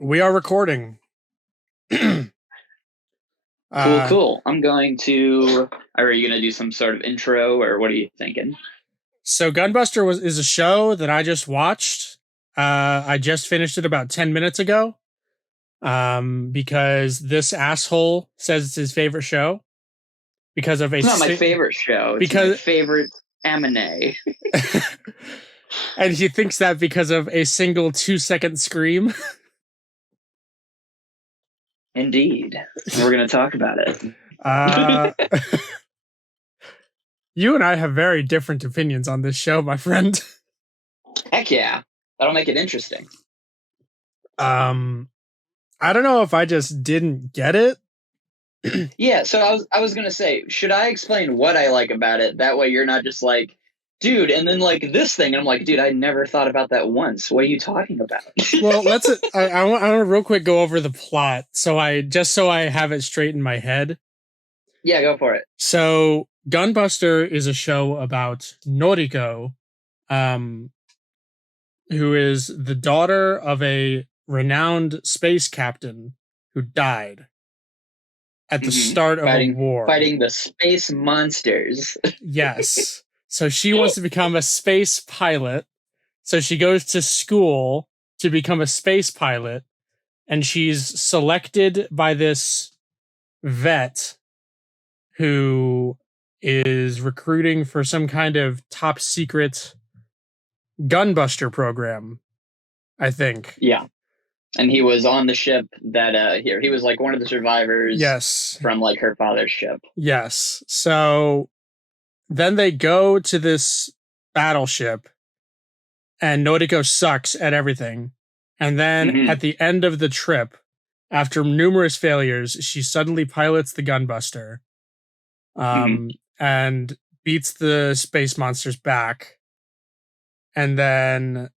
We are recording. Cool. I'm going to. Are you going to do some sort of intro, or what are you thinking? So Gunbuster is a show that I just watched. I just finished it about 10 minutes ago. Because this asshole says it's his favorite show because of a It's not my favorite show. It's my favorite anime. And he thinks that because of a single 2-second scream. Indeed. And we're going to talk about it. You and I have very different opinions on this show, my friend. Heck yeah. That'll make it interesting. I don't know if I just didn't get it. Yeah, so I was gonna say, should I explain what I like about it? That way you're not just like, dude, and then like this thing, and I'm like, dude, I never thought about that once. What are you talking about? Well, I want to real quick go over the plot, so I have it straight in my head. Yeah, go for it. So Gunbuster is a show about Noriko, who is the daughter of a renowned space captain who died at the start of a war. Fighting the space monsters. Yes. So she wants to become a space pilot. So she goes to school to become a space pilot. And she's selected by this vet who is recruiting for some kind of top secret Gunbuster program, I think. Yeah. And he was on the ship that he was like one of the survivors. Yes. From like her father's ship. Yes. So then they go to this battleship and Noriko sucks at everything. And then at the end of the trip, after numerous failures, she suddenly pilots the Gunbuster and beats the space monsters back. And then,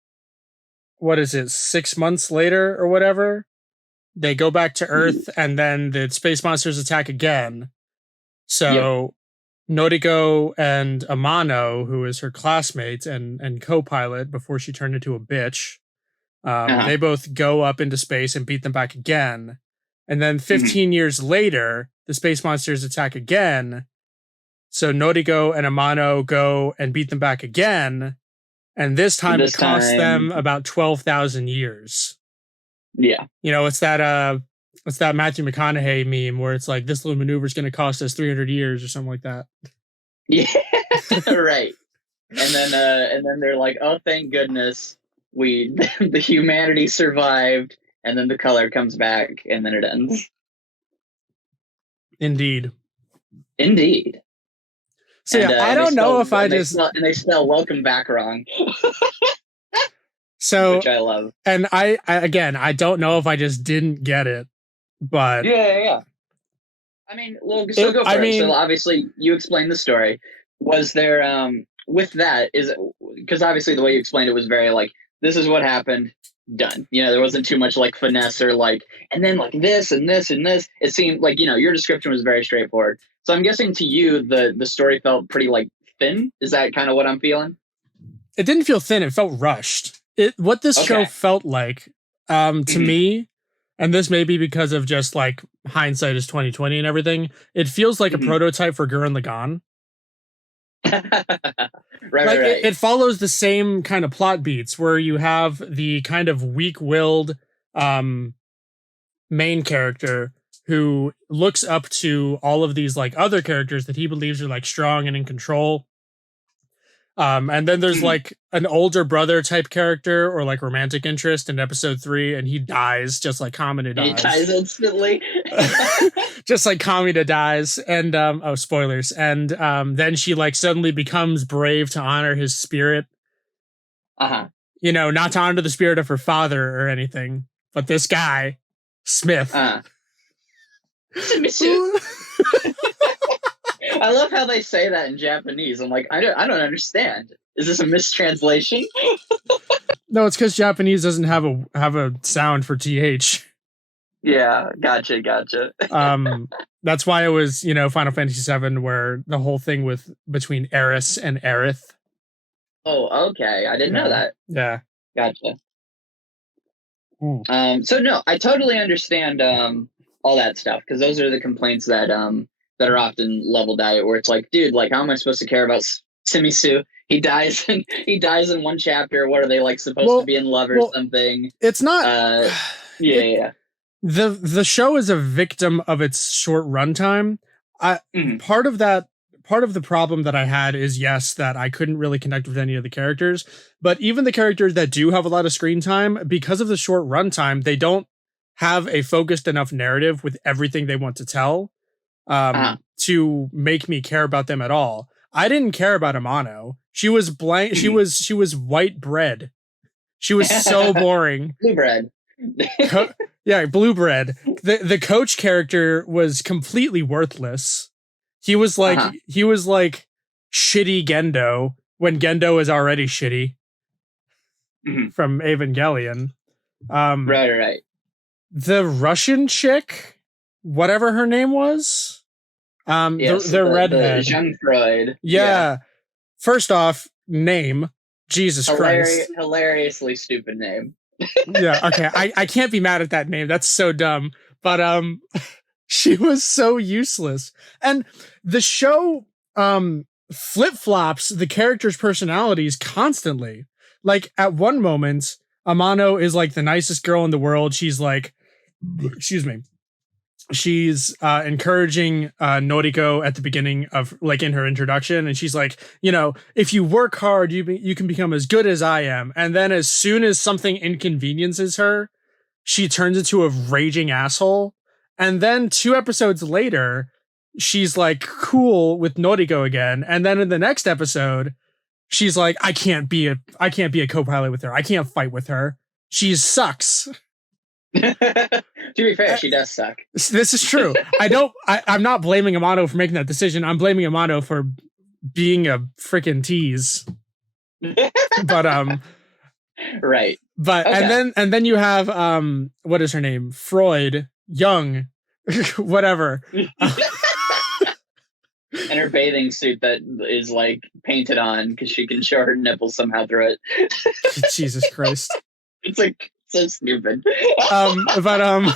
what is it, 6 months later or whatever, they go back to Earth and then the space monsters attack again. So Noriko and Amano, who is her classmate and co-pilot before she turned into a bitch, they both go up into space and beat them back again. And then 15 years later, the space monsters attack again. So Noriko and Amano go and beat them back again. And this time it costs them about 12,000 years. Yeah. You know, it's that Matthew McConaughey meme where it's like, this little maneuver is going to cost us 300 years or something like that. Yeah, right. And then they're like, oh, thank goodness the humanity survived. And then the color comes back and then it ends. Indeed. So yeah, I don't know if I just... And they spell welcome back wrong. So, which I love. And I don't know if I just didn't get it, but... Yeah. I mean, well, so go for it. So obviously you explained the story. Was there, with that, because obviously the way you explained it was very like, this is what happened, done. You know, there wasn't too much like finesse or like, and then like this and this and this. It seemed like, you know, your description was very straightforward. So I'm guessing to you, the story felt pretty like thin. Is that kind of what I'm feeling? It didn't feel thin. It felt rushed. What this show felt like, to me, and this may be because of just like hindsight is 2020 and everything, it feels like a prototype for Gurren Lagann. Right. It follows the same kind of plot beats where you have the kind of weak-willed main character who looks up to all of these like other characters that he believes are like strong and in control. And then there's like an older brother type character or like romantic interest in episode 3, and he dies just like Kamina dies. He dies instantly. Just like Kamina dies. And spoilers. And then she like suddenly becomes brave to honor his spirit. You know, not to honor the spirit of her father or anything, but this guy, Smith. I love how they say that in Japanese. I'm like, I don't understand. Is this a mistranslation? No, it's because Japanese doesn't have a sound for th. Yeah, gotcha. That's why it was, you know, Final Fantasy VII, where the whole thing between Eris and Aerith. Oh, okay. I didn't know that. Yeah. Gotcha. So no, I totally understand all that stuff, because those are the complaints that are often leveled at it, where it's like, dude, like, how am I supposed to care about Simisu? He dies in one chapter. What are they, like, supposed to be in love or something? It's not. Yeah. The show is a victim of its short runtime. Part of the problem that I had is, yes, that I couldn't really connect with any of the characters, but even the characters that do have a lot of screen time, because of the short runtime, they don't have a focused enough narrative with everything they want to tell to make me care about them at all. I didn't care about Amano. She was blank. She was white bread. She was so boring. Blue bread. Yeah, blue bread. The coach character was completely worthless. He was like shitty Gendo when Gendo is already shitty from Evangelion. Right. The Russian chick, whatever her name was, the redhead, Jean Freud. Yeah. First off, name, Jesus Christ, hilariously stupid name. Yeah, okay. I can't be mad at that name. That's so dumb. But she was so useless. And the show flip-flops the characters' personalities constantly. Like, at one moment, Amano is like the nicest girl in the world. She's like, excuse me. She's encouraging Noriko at the beginning of, like, in her introduction, and she's like, you know, if you work hard, you can become as good as I am. And then as soon as something inconveniences her, she turns into a raging asshole. And then 2 episodes later, she's like cool with Noriko again. And then in the next episode, she's like, I can't be a co-pilot with her. I can't fight with her. She sucks. To be fair, she does suck. This is true. I'm not blaming Amano for making that decision. I'm blaming Amano for being a freaking tease. But right. But okay. and then you have what is her name? Freud, Young, whatever. And her bathing suit that is like painted on because she can show her nipples somehow through it. Jesus Christ. It's like so stupid. But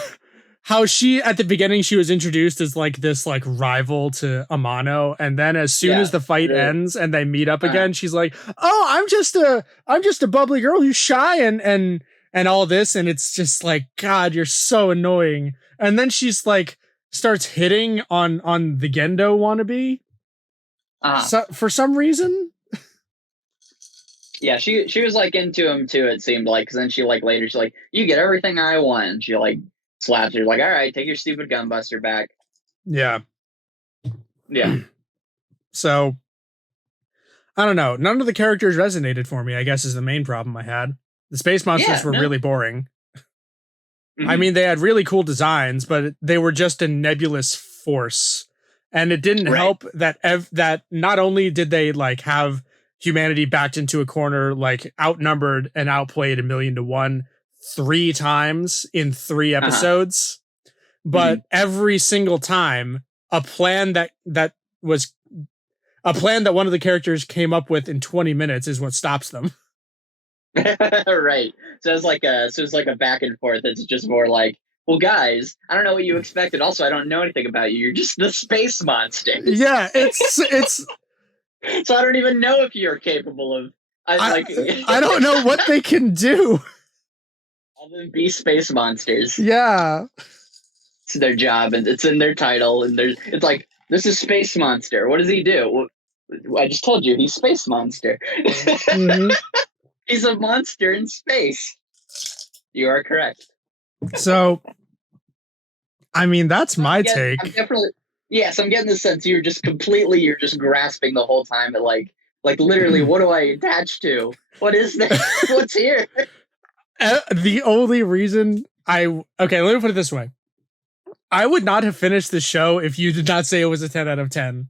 how she, at the beginning, she was introduced as like this like rival to Amano, and then as soon as the fight ends and they meet up again, she's like, "Oh, I'm just a bubbly girl who's shy and all this," and it's just like, God, you're so annoying. And then she's like starts hitting on the Gendo wannabe for some reason. Yeah, she was like into him too, it seemed like, because then she like later she's like, you get everything I want, and she like slaps her like, all right, take your stupid Gunbuster back. Yeah. So I don't know, none of the characters resonated for me, I guess, is the main problem I had. The space monsters were really boring. I mean, they had really cool designs, but they were just a nebulous force, and it didn't help that that not only did they like have humanity backed into a corner, like outnumbered and outplayed 1,000,000 to 3 times in 3 episodes, but every single time a plan that one of the characters came up with in 20 minutes is what stops them. Right. So it's like a back and forth. It's just more like, well, guys, I don't know what you expected. Also, I don't know anything about you. You're just the space monster. Yeah, it's so I don't even know if you're capable of. I don't know what they can do other than be space monsters. Yeah, it's their job, and it's in their title, and it's like, this is Space Monster. What does he do? Well, I just told you, he's Space Monster. He's a monster in space. You are correct. So, I mean, that's my take. I'm definitely. Yes, I'm getting the sense you're just grasping the whole time at like literally, what do I attach to? What is this? What's here? The only reason let me put it this way. I would not have finished the show if you did not say it was a 10 out of 10.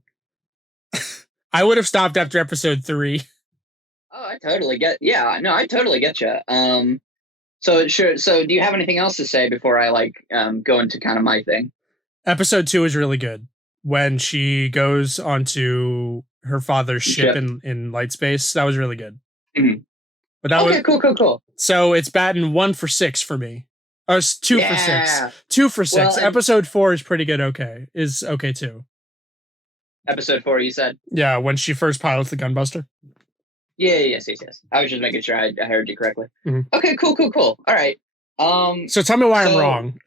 I would have stopped after episode 3. Oh, I totally get. Yeah, no, I totally get you. So do you have anything else to say before I go into kind of my thing? Episode 2 is really good when she goes onto her father's ship in light space. That was really good. Mm-hmm. But that was cool. So it's batting 1 for 6 for me. It's 2 for 6. 2 for 6. Well, Episode 4 is pretty good. Okay, is okay too. Episode 4, you said? Yeah, when she first pilots the Gunbuster. Yeah, yes. I was just making sure I heard you correctly. Mm-hmm. Okay, cool. All right. So tell me why I'm wrong.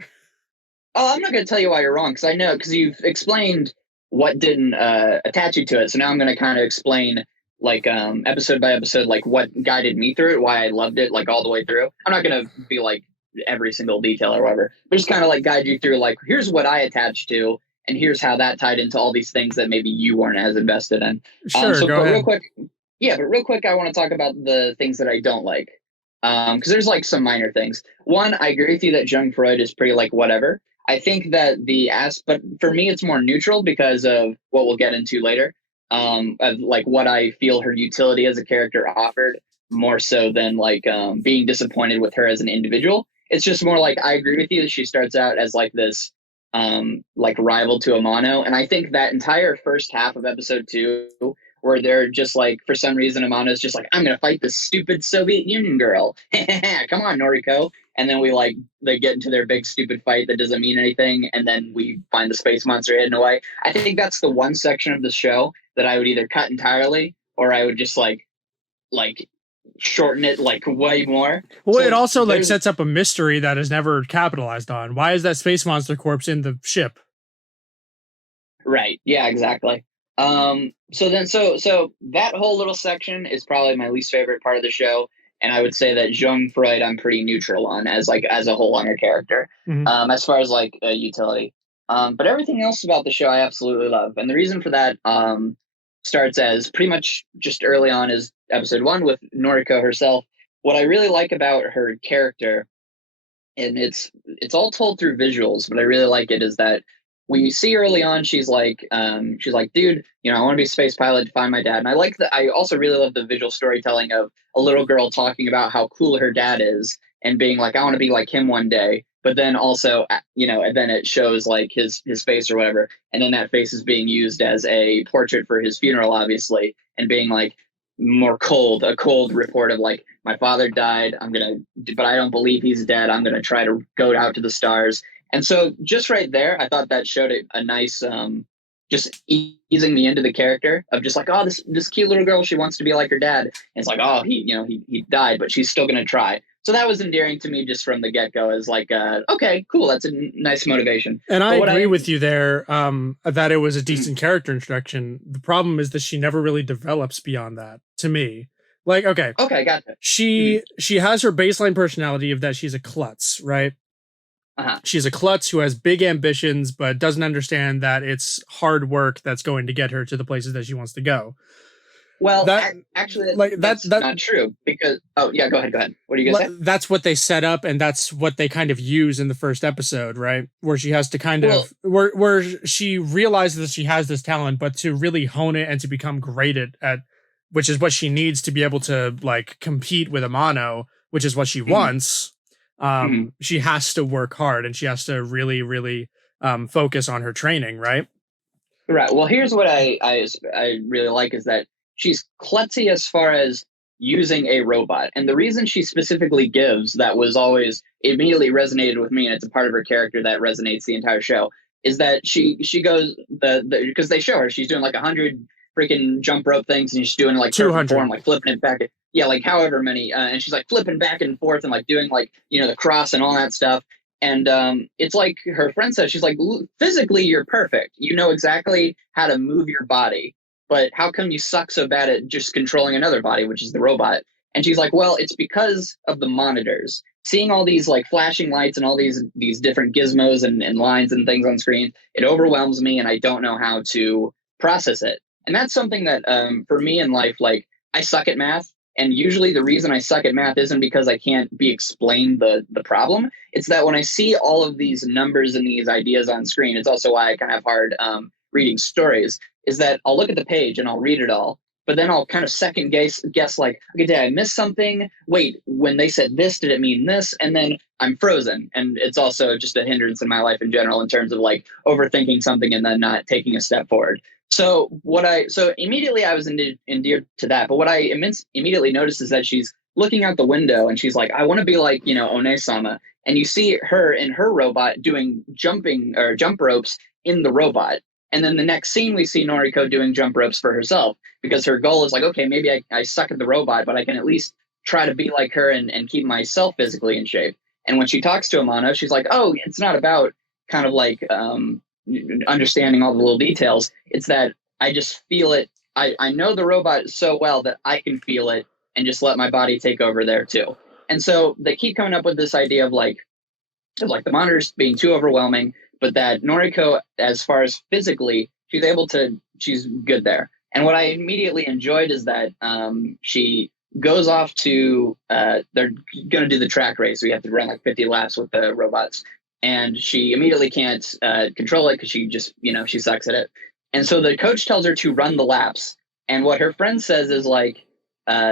Oh, I'm not going to tell you why you're wrong, because you've explained what didn't attach you to it. So now I'm going to kind of explain, like, episode by episode, like what guided me through it, why I loved it, like all the way through. I'm not going to be like every single detail or whatever, but just kind of like guide you through, like, here's what I attached to, and here's how that tied into all these things that maybe you weren't as invested in. Sure, go ahead. Real quick, I want to talk about the things that I don't like, because there's like some minor things. One, I agree with you that Jung Freud is pretty like whatever. I think that but for me, it's more neutral because of what we'll get into later, of like what I feel her utility as a character offered, more so than like being disappointed with her as an individual. It's just more like, I agree with you that she starts out as like this like rival to Amano, and I think that entire first half of episode 2, where they're just like, for some reason, Amano's just like, I'm gonna fight this stupid Soviet Union girl. Come on, Noriko. And then they get into their big stupid fight that doesn't mean anything, and then we find the space monster hidden away. I think that's the one section of the show that I would either cut entirely, or I would just like shorten it like way more. Well, so it also like sets up a mystery that is never capitalized on. Why is that space monster corpse in the ship? Right. Yeah, exactly. So that whole little section is probably my least favorite part of the show. And I would say that Jung Freud, I'm pretty neutral on as a whole on her character, as far as like utility. But everything else about the show, I absolutely love. And the reason for that starts as pretty much just early on as episode 1 with Noriko herself. What I really like about her character, and it's all told through visuals, but I really like it, is that we see early on, she's like, dude, I want to be a space pilot to find my dad. And I like that. I also really love the visual storytelling of a little girl talking about how cool her dad is and being like, I want to be like him one day. But then also, and then it shows like his face or whatever. And then that face is being used as a portrait for his funeral, obviously, and being like a cold report of like, my father died. But I don't believe he's dead. I'm going to try to go out to the stars. And so just right there, I thought that showed a nice, just easing me into the character of just like, oh, this cute little girl, she wants to be like her dad. And it's like, oh, he died, but she's still going to try. So that was endearing to me just from the get-go, as like, okay, cool. That's a nice motivation. And I agree with you there, that it was a decent character introduction. The problem is that she never really develops beyond that, to me. Like, okay, gotcha. She has her baseline personality of that she's a klutz, right? She's a klutz who has big ambitions, but doesn't understand that it's hard work that's going to get her to the places that she wants to go. Well, that's not true, because go ahead. What are you gonna say? That's what they set up, and that's what they kind of use in the first episode, right? Where she has to kind of where she realizes that she has this talent, but to really hone it and to become great at which is what she needs to be able to like compete with Amano, which is what she wants. She has to work hard, and she has to really, really focus on her training, right? Right. Well, here's what I really like is that she's klutzy as far as using a robot. And the reason she specifically gives that was always immediately resonated with me, and it's a part of her character that resonates the entire show, is that she goes because they show her she's doing like 100 freaking jump rope things, and she's doing like 200, form, like flipping it back. Yeah, like however many, and she's like flipping back and forth and like doing like the cross and all that stuff. And it's like her friend says, she's like, physically you're perfect. You know exactly how to move your body, but how come you suck so bad at just controlling another body, which is the robot? And she's like, well, it's because of the monitors. Seeing all these like flashing lights and all these different gizmos and lines and things on screen, it overwhelms me, and I don't know how to process it. And that's something that for me in life, like I suck at math. And usually the reason I suck at math isn't because I can't be explained the problem. It's that when I see all of these numbers and these ideas on screen, it's also why I kind of have hard reading stories, is that I'll look at the page and I'll read it all, but then I'll kind of second guess like, okay, did I miss something? Wait, when they said this, did it mean this? And then I'm frozen. And it's also just a hindrance in my life in general in terms of like overthinking something and then not taking a step forward. So immediately I was endeared to that. But what I immediately noticed is that she's looking out the window and she's like, I want to be like, One-sama. And you see her in her robot doing jumping or jump ropes in the robot. And then the next scene, we see Noriko doing jump ropes for herself because her goal is like, okay, maybe I suck at the robot, but I can at least try to be like her and keep myself physically in shape. And when she talks to Amano, she's like, oh, it's not about kind of like understanding all the little details. It's that I just feel it. I know the robot so well that I can feel it and just let my body take over there too. And so they keep coming up with this idea of like the monitors being too overwhelming, but that Noriko, as far as physically, she's good there. And what I immediately enjoyed is that she goes off to, they're going to do the track race. So you have to run like 50 laps with the robots. And she immediately can't control it because she just, she sucks at it. And so the coach tells her to run the laps. And what her friend says is like,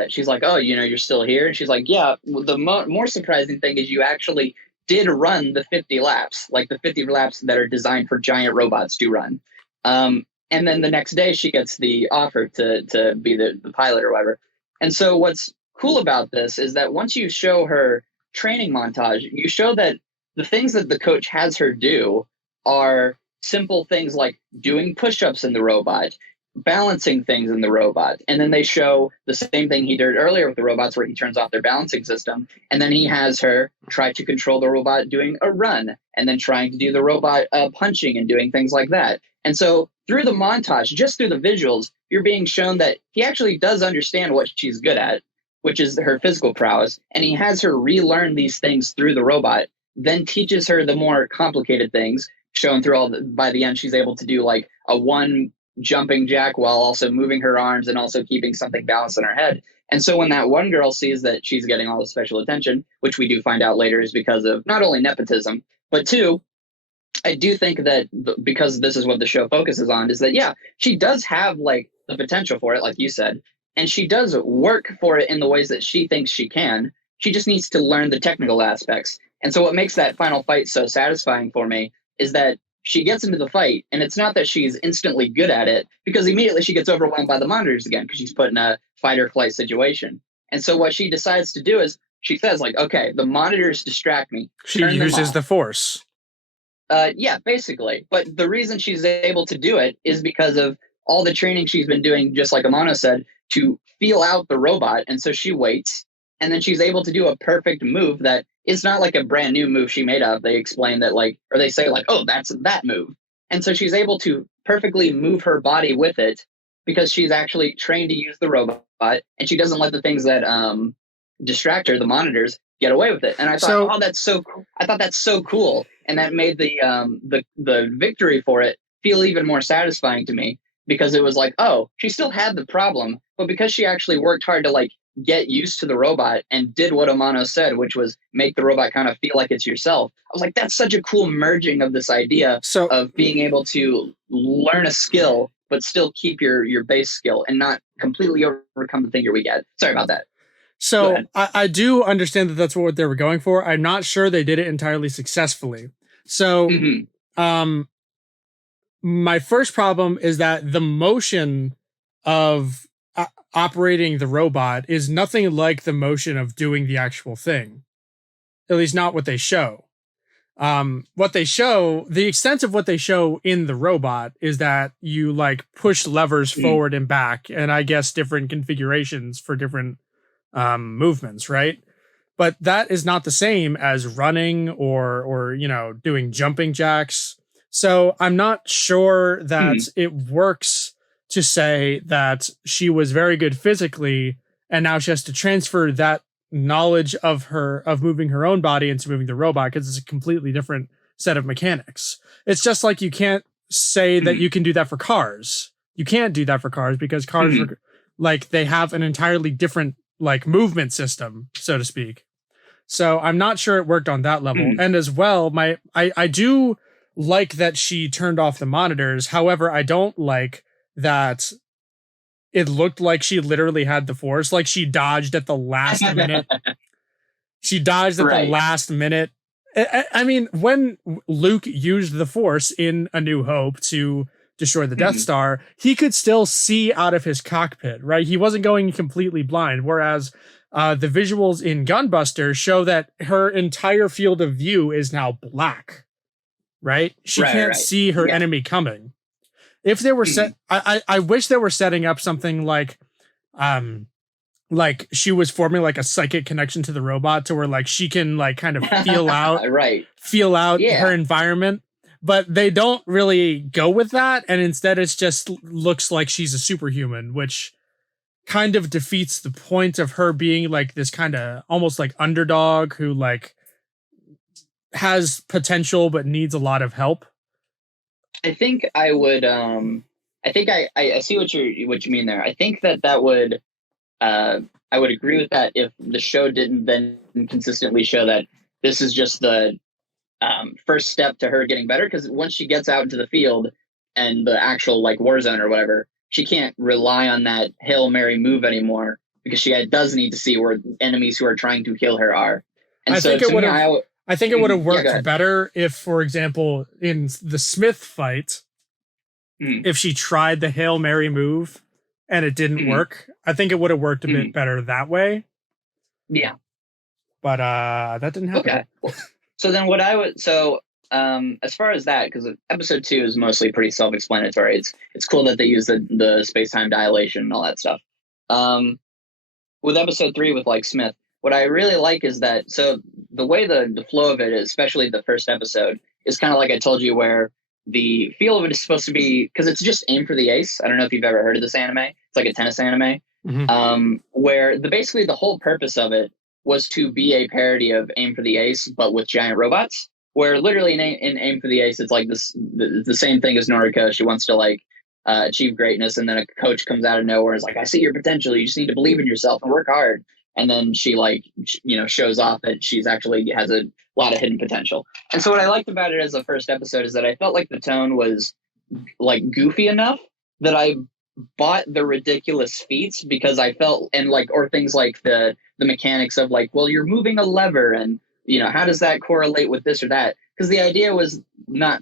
she's like, oh, you're still here. And she's like, yeah, the more surprising thing is you actually did run the 50 laps, like the 50 laps that are designed for giant robots to run. And then the next day she gets the offer to be the pilot or whatever. And so what's cool about this is that once you show her training montage, you show that the things that the coach has her do are simple things like doing push-ups in the robot, balancing things in the robot. And then they show the same thing he did earlier with the robots where he turns off their balancing system. And then he has her try to control the robot doing a run and then trying to do the robot punching and doing things like that. And so through the montage, just through the visuals, you're being shown that he actually does understand what she's good at, which is her physical prowess. And he has her relearn these things through the robot, then teaches her the more complicated things, shown through by the end, she's able to do like a one jumping jack while also moving her arms and also keeping something balanced in her head. And so when that one girl sees that she's getting all the special attention, which we do find out later is because of not only nepotism, but two, I do think that because this is what the show focuses on, is that, yeah, she does have like the potential for it, like you said, and she does work for it in the ways that she thinks she can. She just needs to learn the technical aspects. And so what makes that final fight so satisfying for me is that she gets into the fight, and it's not that she's instantly good at it, because immediately she gets overwhelmed by the monitors again because she's put in a fight or flight situation. And so what she decides to do is she says, like, okay, the monitors distract me. She uses the force. Yeah, basically. But the reason she's able to do it is because of all the training she's been doing, just like Amano said, to feel out the robot. And so she waits, and then she's able to do a perfect move that is not like a brand new move she made up. They explain that, like, or they say like, oh, that's that move. And so she's able to perfectly move her body with it because she's actually trained to use the robot, and she doesn't let the things that distract her, the monitors, get away with it. And I thought, oh, that's so cool. I thought that's so cool. And that made the victory for it feel even more satisfying to me, because it was like, oh, she still had the problem, but because she actually worked hard to like get used to the robot and did what Amano said, which was make the robot kind of feel like it's yourself. I was like, that's such a cool merging of this idea of being able to learn a skill, but still keep your base skill and not completely overcome the thing you're weak at. Sorry about that. So I do understand that that's what they were going for. I'm not sure they did it entirely successfully. So my first problem is that the motion of operating the robot is nothing like the motion of doing the actual thing. At least not what they show. What they show, the extent of what they show in the robot is that you like push levers forward and back, and I guess different configurations for different movements, right? But that is not the same as running or doing jumping jacks. So I'm not sure that it works to say that she was very good physically, and now she has to transfer that knowledge of moving her own body into moving the robot, because it's a completely different set of mechanics. It's just like you can't say that you can do that for cars. You can't do that for cars because cars like they have an entirely different like movement system, so to speak. So I'm not sure it worked on that level. And as well, I do like that she turned off the monitors. However, I don't like that it looked like she literally had the force. Like she dodged at the last minute. She dodged at the last minute. I mean, when Luke used the force in A New Hope to destroy the Death Star, he could still see out of his cockpit, right? He wasn't going completely blind. Whereas the visuals in Gunbuster show that her entire field of view is now black, right? She can't see her enemy coming. If they were I wish they were setting up something like she was forming like a psychic connection to the robot to where like she can like kind of feel out her environment, but they don't really go with that, and instead it's just looks like she's a superhuman, which kind of defeats the point of her being like this kind of almost like underdog who like has potential but needs a lot of help. I think I would I think I see what you mean there. I think that would I would agree with that if the show didn't then consistently show that this is just the first step to her getting better, because once she gets out into the field and the actual like war zone or whatever, she can't rely on that Hail Mary move anymore, because she does need to see where enemies who are trying to kill her are. And I think it would have worked better if, for example, in the Smith fight, if she tried the Hail Mary move and it didn't work. I think it would have worked a bit better that way. Yeah. But that didn't happen. Okay. Well, so then what I would as far as that, because episode 2 is mostly pretty self-explanatory. It's cool that they use the space-time dilation and all that stuff. With episode 3 with like Smith, what I really like is that, so the way the flow of it is, especially the first episode, is kind of like I told you, where the feel of it is supposed to be, because it's just Aim for the Ace. I don't know if you've ever heard of this anime. It's like a tennis anime, where basically the whole purpose of it was to be a parody of Aim for the Ace, but with giant robots. Where literally in Aim for the Ace, it's like the same thing as Noriko. She wants to like achieve greatness, and then a coach comes out of nowhere and is like, "I see your potential. You just need to believe in yourself and work hard." And then she like shows off that she's actually has a lot of hidden potential. And so what I liked about it as a first episode is that I felt like the tone was like goofy enough that I bought the ridiculous feats, because I felt, and like, or things like the mechanics of like, well, you're moving a lever, and how does that correlate with this or that? Because the idea was not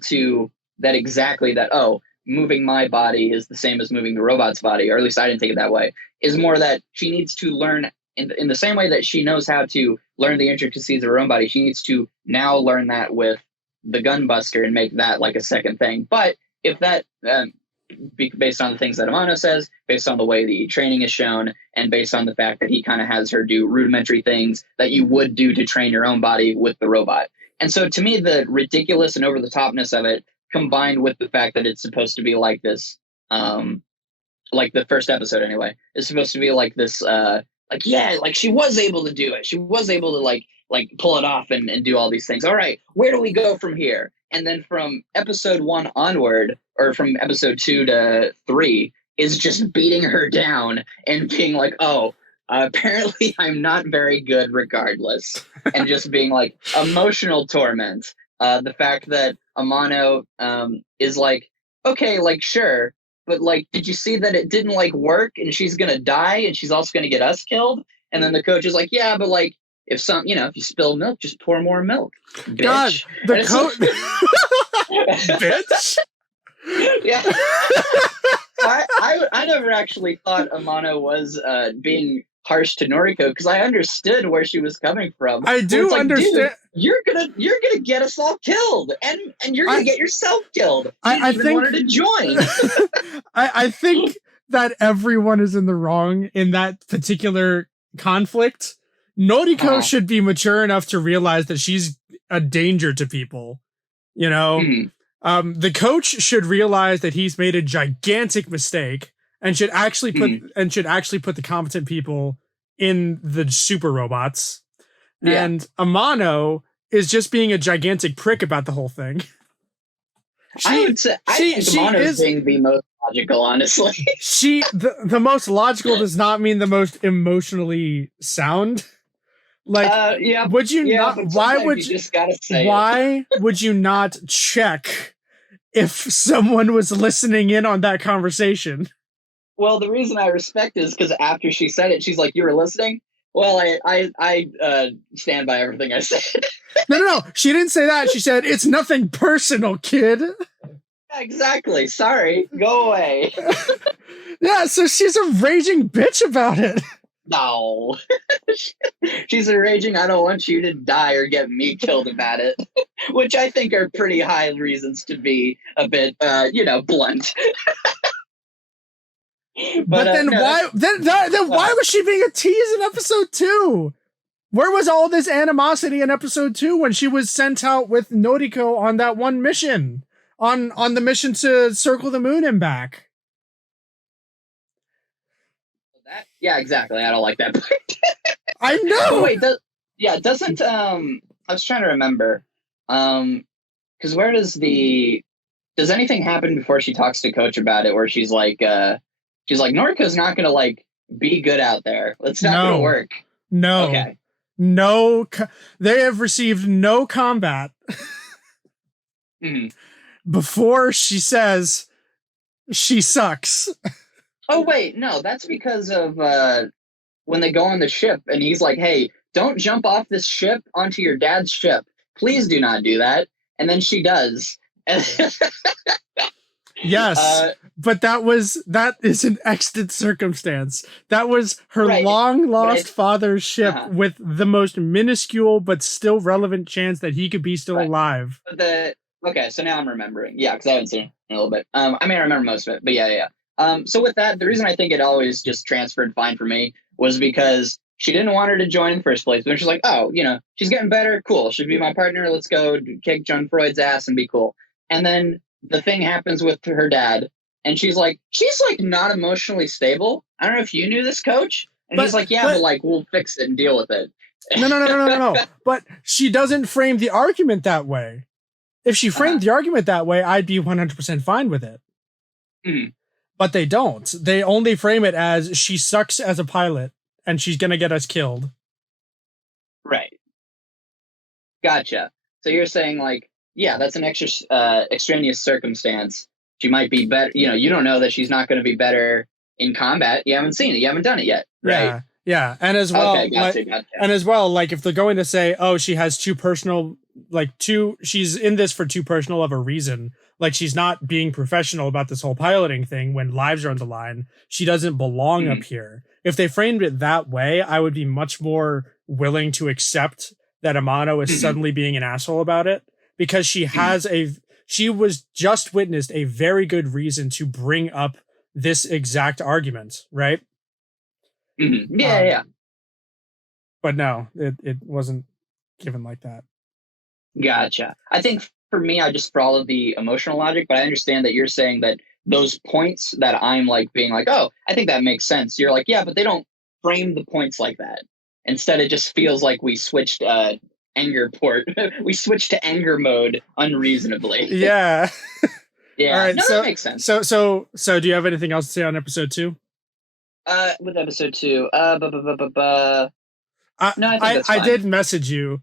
that moving my body is the same as moving the robot's body, or at least I didn't take it that way. Is more that she needs to learn in the same way that she knows how to learn the intricacies of her own body. She needs to now learn that with the Gunbuster and make that like a second thing. But if that, based on the things that Amano says, based on the way the training is shown, and based on the fact that he kind of has her do rudimentary things that you would do to train your own body with the robot. And so to me, the ridiculous and over the topness of it, combined with the fact that it's supposed to be like this, like the first episode anyway, is supposed to be like this, like she was able to do it. She was able to like pull it off and do all these things. All right, where do we go from here? And then from episode 1 onward, or from episode 2 to 3, is just beating her down and being like, apparently I'm not very good regardless. And just being like emotional torment. The fact that Amano is like, okay, like, sure, but like, did you see that it didn't like work, and she's gonna die, and she's also gonna get us killed? And then the coach is like, yeah, but like, if you spill milk, just pour more milk, bitch. God, the coach, bitch. Yeah. I never actually thought Amano was being harsh to Noriko, because I understood where she was coming from. I do understand. You're gonna get us all killed, and you're gonna get yourself killed. I think wanted to join. I think that everyone is in the wrong in that particular conflict. Noriko should be mature enough to realize that she's a danger to people. The coach should realize that he's made a gigantic mistake and should actually put the competent people in the super robots. Yeah. And Amano is just being a gigantic prick about the whole thing. I think Amano is being the most logical, honestly. The most logical does not mean the most emotionally sound. Like, would you not? Why would you just gotta say? Why would you not check if someone was listening in on that conversation? Well, the reason I respect is because after she said it, she's like, "You were listening." Well, I stand by everything I said. No. She didn't say that. She said, "It's nothing personal, kid." Exactly. Sorry. Go away. Yeah. So she's a raging bitch about it. No. She's raging, I don't want you to die or get me killed about it. Which I think are pretty high reasons to be a bit, blunt. But then no, why? Then why was she being a tease in episode 2? Where was all this animosity in episode 2 when she was sent out with Noriko on that one mission, on the mission to circle the moon and back? Yeah, exactly. I don't like that part. I know. Wait, doesn't I was trying to remember, because where does anything happen before she talks to Coach about it? Where she's like Noriko's not gonna like be good out there. It's not gonna work. No. Okay. No, they have received no combat before she says she sucks. Oh wait, no, that's because of when they go on the ship and he's like, "Hey, don't jump off this ship onto your dad's ship. Please do not do that." And then she does. Yes, but that is an extant circumstance. That was her long lost father's ship with the most minuscule but still relevant chance that he could be still alive. Okay, so now I'm remembering. Yeah, because I haven't seen it in a little bit. I mean, I remember most of it, but yeah. So with that, the reason I think it always just transferred fine for me was because she didn't want her to join in the first place. But she's like, oh, she's getting better. Cool. She'll be my partner. Let's go kick John Freud's ass and be cool. And then the thing happens with her dad. And she's like not emotionally stable. I don't know if you knew this, Coach. And he's like, but like, we'll fix it and deal with it. No. But she doesn't frame the argument that way. If she framed the argument that way, I'd be 100% fine with it. Mm-hmm. But they don't. They only frame it as she sucks as a pilot and she's going to get us killed. Right. Gotcha. So you're saying like, yeah, that's an extra extraneous circumstance. She might be better. You don't know that she's not going to be better in combat. You haven't seen it. You haven't done it yet. Right. Yeah. And as well, gotcha. And as well, like if they're going to say, oh, she has she's in this for too personal of a reason. Like she's not being professional about this whole piloting thing when lives are on the line. She doesn't belong up here. If they framed it that way, I would be much more willing to accept that Amano is suddenly being an asshole about it, because she was just witnessed a very good reason to bring up this exact argument, right? Mm-hmm. Yeah. But no, it wasn't given like that. Gotcha. I think for me, I just followed the emotional logic, but I understand that you're saying that those points that I'm like being like, oh, I think that makes sense. You're like, yeah, but they don't frame the points like that. Instead, it just feels like we switched anger port. We switched to anger mode unreasonably. Yeah. Yeah. All right. That makes sense. So do you have anything else to say on episode 2? With episode 2, no, I think that's fine. I did message you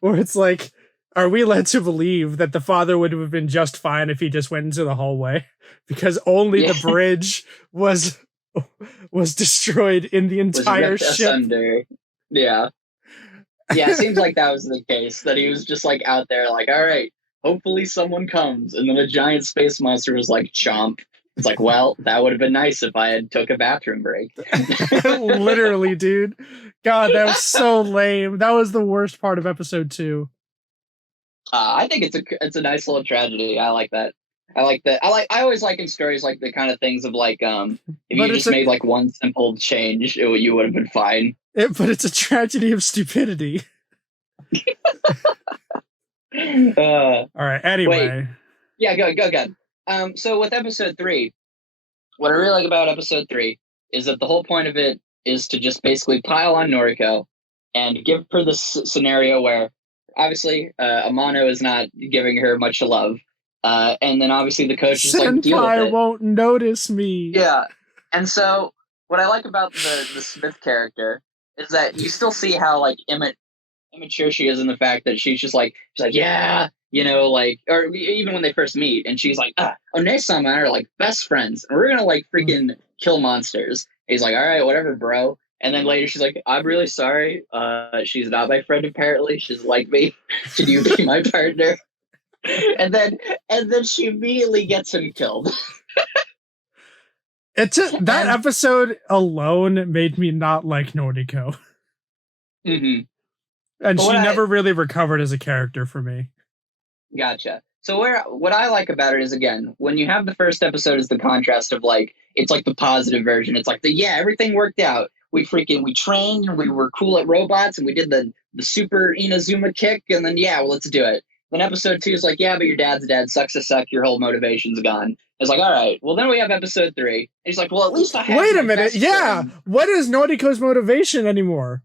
where it's like, are we led to believe that the father would have been just fine if he just went into the hallway? Because only the bridge was destroyed in the entire ship. Asunder. Yeah. Yeah, it seems like that was the case, that he was just like out there like, all right, hopefully someone comes. And then a giant space monster was like, chomp. It's like, well, that would have been nice if I had took a bathroom break. Literally, dude. God, that was so lame. That was the worst part of episode 2. I think it's a nice little tragedy. I like that. I always like in stories like the kind of things of like if you just made like one simple change, you would have been fine. But it's a tragedy of stupidity. All right. Anyway. Wait. Yeah. Go. So with episode 3, what I really like about episode 3 is that the whole point of it is to just basically pile on Noriko and give her this scenario where obviously Amano is not giving her much love. And then obviously the coach is like, deal with it. Won't notice me. Yeah. And so what I like about the Smith character is that you still see how like immature she is in the fact that she's like, yeah, like, or even when they first meet and she's like, Onesama and I are like best friends and we're going to like freaking kill monsters. He's like, all right, whatever, bro. And then later she's like, I'm really sorry. She's not my friend, apparently. She's like me. Should you be my partner? And then she immediately gets him killed. That episode alone made me not like Noriko. Mm-hmm. And she never really recovered as a character for me. Gotcha. So what I like about it is, again, when you have the first episode is the contrast of like, it's like the positive version. It's like everything worked out. We trained and we were cool at robots and we did the super Inazuma kick and then let's do it. Then episode 2 is like, but your dad's dead, sucks to suck, your whole motivation's gone. It's like, all right, well then we have episode 3. And he's like, well, at least I have. Wait a minute, friend. What is Noriko's motivation anymore?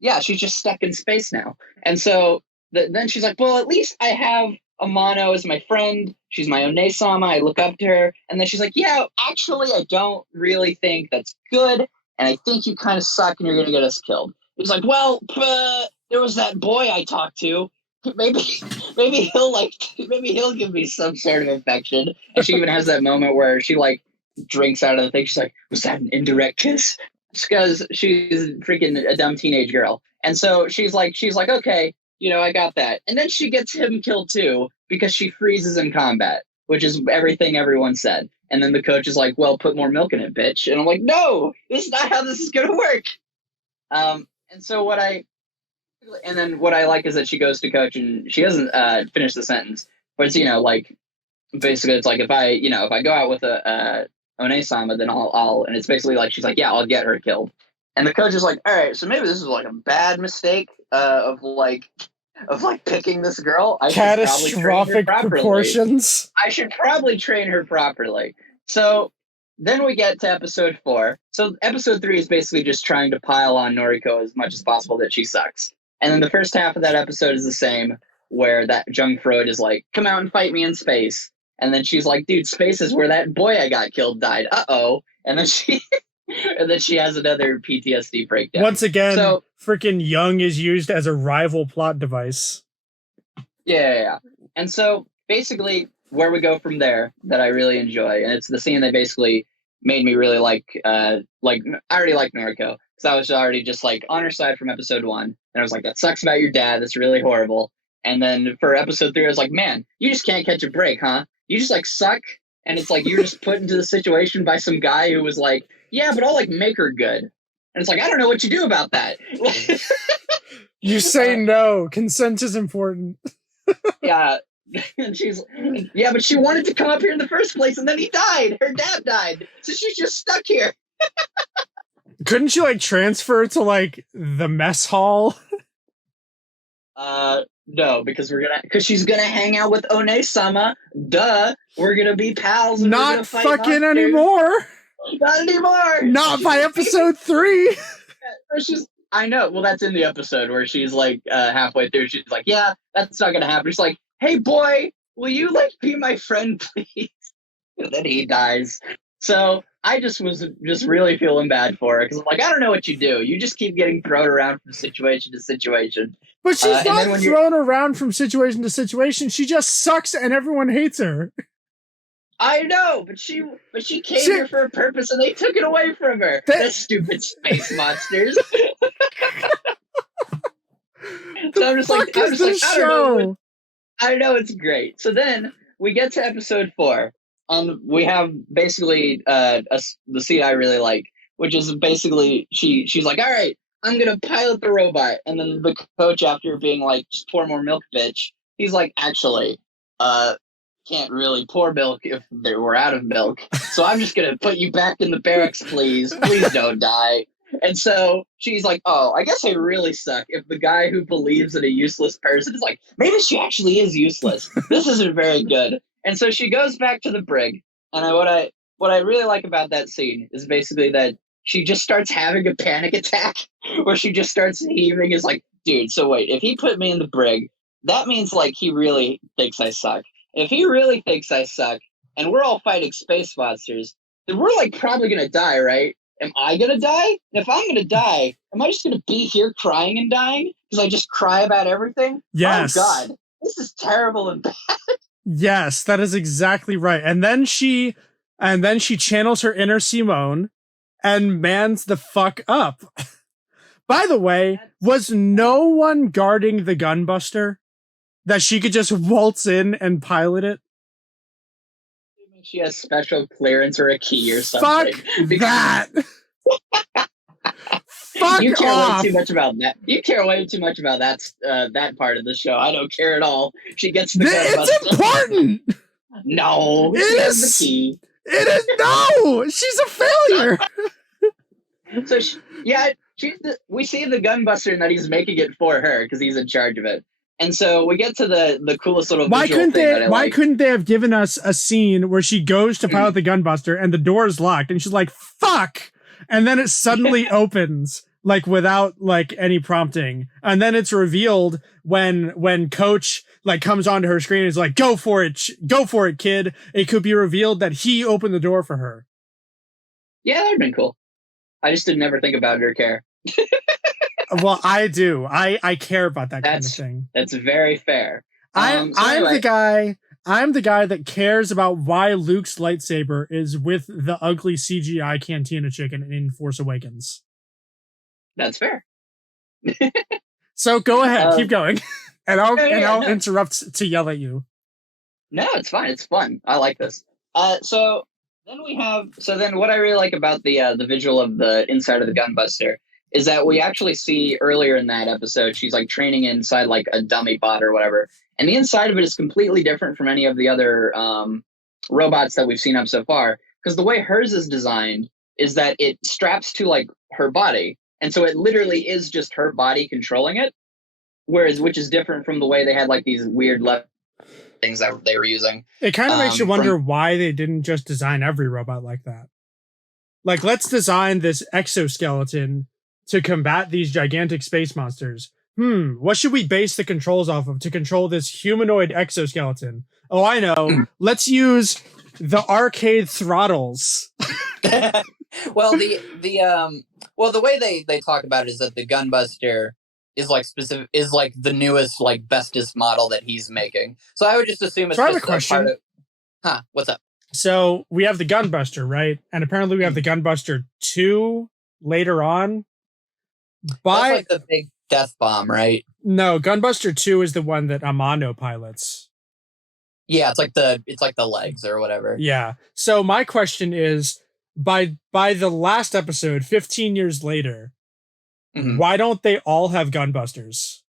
Yeah, she's just stuck in space now. And so then she's like, well, at least I have Amano as my friend. She's my One-sama. I look up to her. And then she's like, actually, I don't really think that's good. And I think you kind of suck and you're going to get us killed. He's like, well, there was that boy I talked to. Maybe he'll give me some sort of affection. And she even has that moment where she like drinks out of the thing. She's like, was that an indirect kiss? Because she's freaking a dumb teenage girl. And so she's like, okay, I got that. And then she gets him killed too, because she freezes in combat, which is everything everyone said. And then the coach is like, well, put more milk in it, bitch. And I'm like, no, this is not how this is going to work. And then what I like is that she goes to coach and she doesn't finish the sentence, but it's, like, basically it's like, if I go out with a One-sama, then I'll, and it's basically like, she's like, I'll get her killed. And the coach is like, all right, so maybe this is like a bad mistake of picking this girl. Catastrophic proportions. I should probably train her properly. So then we get to episode 4. So episode 3 is basically just trying to pile on Noriko as much as possible that she sucks. And then the first half of that episode is the same, where that Jungfrau is like, come out and fight me in space. And then she's like, dude, space is where that boy I got killed died. Uh-oh. And then she has another PTSD breakdown. Once again, freaking Young is used as a rival plot device. Yeah. And so basically where we go from there that I really enjoy, and it's the scene that basically made me really like I already like Noriko, because I was already just like on her side from episode 1. And I was like, that sucks about your dad. That's really horrible. And then for episode 3, I was like, man, you just can't catch a break, huh? You just like suck. And it's like, you're just put into the situation by some guy who was like, but I'll like make her good. And it's like, I don't know what you do about that. You say no. Consent is important. Yeah. And she's, but she wanted to come up here in the first place, and then he died. Her dad died. So she's just stuck here. Couldn't she like transfer to like the mess hall? No, because she's gonna hang out with One-sama. Duh. We're gonna be pals. And not fucking anymore. Not anymore. Not by episode 3. I know. Well, that's in the episode where she's like halfway through. She's like, that's not gonna happen. She's like, hey boy, will you like be my friend, please? And then he dies. So I was really feeling bad for her, because I'm like, I don't know what you do. You just keep getting thrown around from situation to situation. But she's not thrown around from situation to situation. She just sucks and everyone hates her. I know, but she came here for a purpose and they took it away from her. That stupid space monsters. So I'm just like, I know, it's great. So then we get to episode 4, and we have basically the scene I really like, which is basically she's like, all right, I'm gonna pilot the robot, and then the coach, after being like, just pour more milk, bitch, he's like, actually, can't really pour milk if we're out of milk, so I'm just gonna put you back in the barracks, please don't die. And so she's like, oh, I guess I really suck if the guy who believes in a useless person is like, maybe she actually is useless. This isn't very good. And so she goes back to the brig. And what I really like about that scene is basically that she just starts having a panic attack where she just starts heaving. Is like, dude, so wait, if he put me in the brig, that means like he really thinks I suck. And if he really thinks I suck and we're all fighting space monsters, then we're like probably going to die, right? Am I going to die? And if I'm going to die, am I just going to be here crying and dying? Because I just cry about everything? Yes. Oh, God. This is terrible and bad. Yes, that is exactly right. And then she channels her inner Simone and mans the fuck up. By the way, was no one guarding the Gunbuster that she could just waltz in and pilot it? She has special clearance or a key or something. Fuck that. Fuck you care off. way too much about that. You care way too much about that part of the show. I don't care at all. She gets the It's important. No, she has the key. It is no. She's a failure. So we see the gunbuster and that he's making it for her because he's in charge of it. And so we get to the coolest little visual thing. Why couldn't they have given us a scene where she goes to pilot the gunbuster and the door is locked and she's like, fuck, and then it suddenly opens like without like any prompting, and then it's revealed when Coach like comes onto her screen and is like, go for it, kid. It could be revealed that he opened the door for her. Yeah, that'd been cool. I just didn't ever think about it or care. Well, I do. I care about that kind of thing. That's very fair. I'm the guy that cares about why Luke's lightsaber is with the ugly CGI Cantina chicken in Force Awakens. That's fair. So go ahead, keep going, and I'll interrupt to yell at you. No, it's fine. It's fun. I like this. So then what I really like about the visual of the inside of the gunbuster is that we actually see earlier in that episode, she's like training inside like a dummy bot or whatever. And the inside of it is completely different from any of the other robots that we've seen up so far. Because the way hers is designed is that it straps to like her body. And so it literally is just her body controlling it. Which is different from the way they had like these weird left things that they were using. It kind of makes you wonder why they didn't just design every robot like that. Like, let's design this exoskeleton to combat these gigantic space monsters. What should we base the controls off of to control this humanoid exoskeleton? Oh, I know. Let's use the arcade throttles. Well, the way they talk about it is that the Gunbuster is like the newest, like bestest model that he's making. So I would just assume it's just a question. What's up? So we have the Gunbuster, right? And apparently we have the Gunbuster 2 later on. That's like the big death bomb, right? No, Gunbuster 2 is the one that Amano pilots. Yeah, it's like the legs or whatever. Yeah. So my question is, by the last episode, 15 years later, why don't they all have Gunbusters?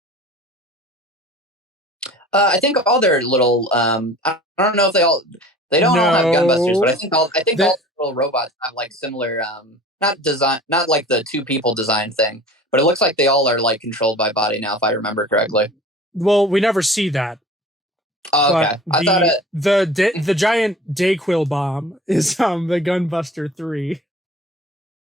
I think all their little I don't know if they don't all have Gunbusters, but I think all the little robots have like similar not like the two people design thing, but it looks like they all are like controlled by body now, if I remember correctly. Well, we never see that. Oh, okay. I thought the giant Dayquil bomb is the Gunbuster 3.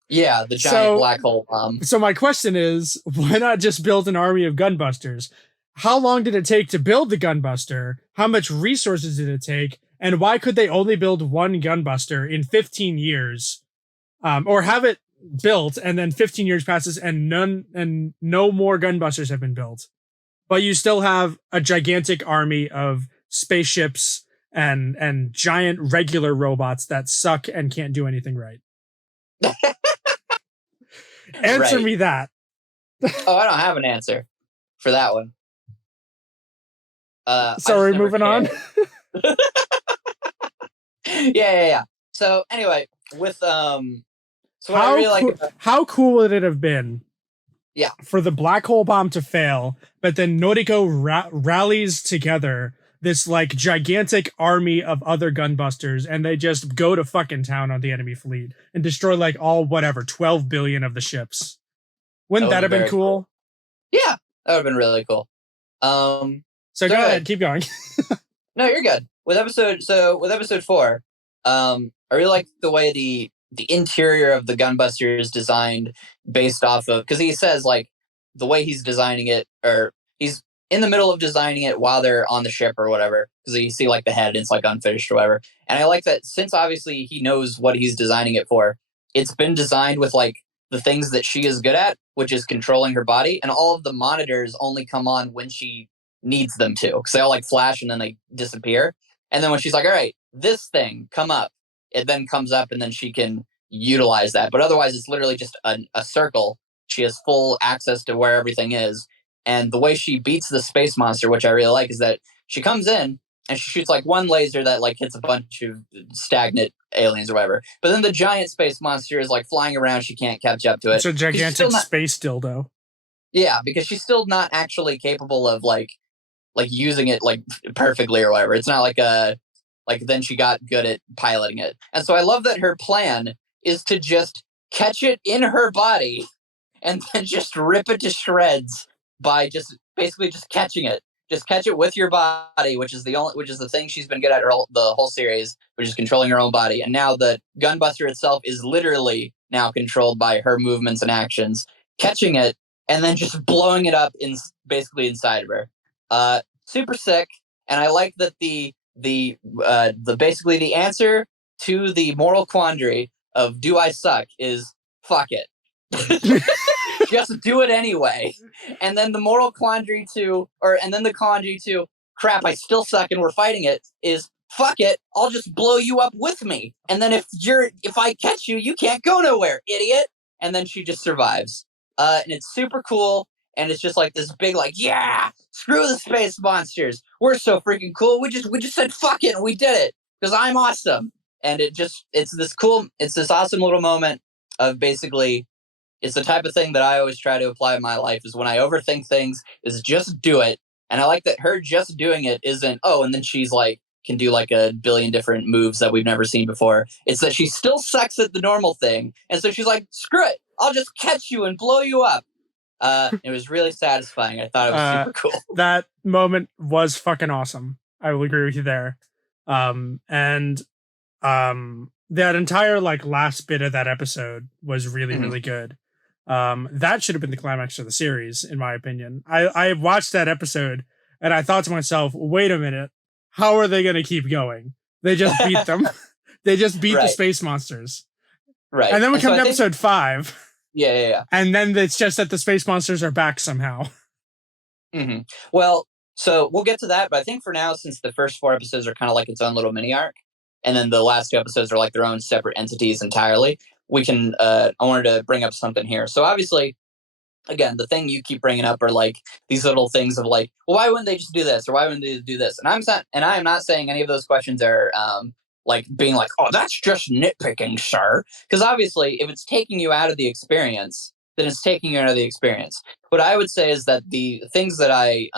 Yeah, the giant black hole bomb. So my question is, why not just build an army of Gunbusters? How long did it take to build the Gunbuster? How much resources did it take? And why could they only build one Gunbuster in 15 years? Or have it built and then 15 years passes and no more Gunbusters have been built. But you still have a gigantic army of spaceships and giant regular robots that suck and can't do anything right. Answer me that. Oh, I don't have an answer for that one. So we're moving on. Yeah. So anyway, with so how cool would it have been? Yeah, for the black hole bomb to fail, but then Noriko rallies together this like gigantic army of other Gunbusters, and they just go to fucking town on the enemy fleet and destroy like all 12 billion of the ships. Wouldn't that have been cool? Yeah, that would have been really cool. So go ahead, keep going. No, you're good. With episode 4, I really like the way the interior of the Gunbuster is designed based off of, because he says like the way he's designing it, or he's in the middle of designing it while they're on the ship or whatever, because you see like the head, it's like unfinished or whatever. And I like that since obviously he knows what he's designing it for, it's been designed with like the things that she is good at, which is controlling her body, and all of the monitors only come on when she needs them to, because they all like flash and then they disappear. And then when she's like, all right, this thing come up, it then comes up and then she can utilize that. But otherwise it's literally just a circle. She has full access to where everything is. And the way she beats the space monster, which I really like, is that she comes in and she shoots like one laser that like hits a bunch of stagnant aliens or whatever. But then the giant space monster is like flying around. She can't catch up to it. It's a gigantic space dildo. Yeah, because she's still not actually capable of like using it like perfectly or whatever. It's not like then she got good at piloting it. And so I love that her plan is to just catch it in her body and then just rip it to shreds by just basically just catching it. Just catch it with your body, which is the thing she's been good at the whole series, which is controlling her own body. And now the Gunbuster itself is literally now controlled by her movements and actions, catching it and then just blowing it up basically inside of her. Super sick. And I like that the basically the answer to the moral quandary of do I suck is fuck it. Just do it anyway. And then the moral quandary to crap, I still suck and we're fighting it is fuck it, I'll just blow you up with me. And then if I catch you, you can't go nowhere, idiot. And then she just survives. And it's super cool. And it's just like this big, like, yeah, screw the space monsters. We're so freaking cool. We just said fuck it and we did it because I'm awesome. And it's this awesome little moment of basically, it's the type of thing that I always try to apply in my life is when I overthink things is just do it. And I like that her just doing it isn't, oh, and then she's like, can do like a billion different moves that we've never seen before. It's that she still sucks at the normal thing. And so she's like, screw it. I'll just catch you and blow you up. It was really satisfying. I thought it was super cool. That moment was fucking awesome. I will agree with you there. That entire like last bit of that episode was really, really good. That should have been the climax of the series, in my opinion. I watched that episode and I thought to myself, wait a minute, how are they going to keep going? They just beat them. They just beat the space monsters. Right. And then we come to episode 5. Yeah. And then it's just that the space monsters are back somehow. Mm-hmm. Well, so we'll get to that, but I think for now, since the first 4 episodes are kind of like its own little mini arc, and then the last 2 episodes are like their own separate entities entirely, we can, I wanted to bring up something here. So obviously, again, the thing you keep bringing up are like these little things of like, well, why wouldn't they just do this? Or why wouldn't they do this? And I am not saying any of those questions are, like being like, oh, that's just nitpicking, sir. Because obviously, if it's taking you out of the experience, then it's taking you out of the experience. What I would say is that the things that I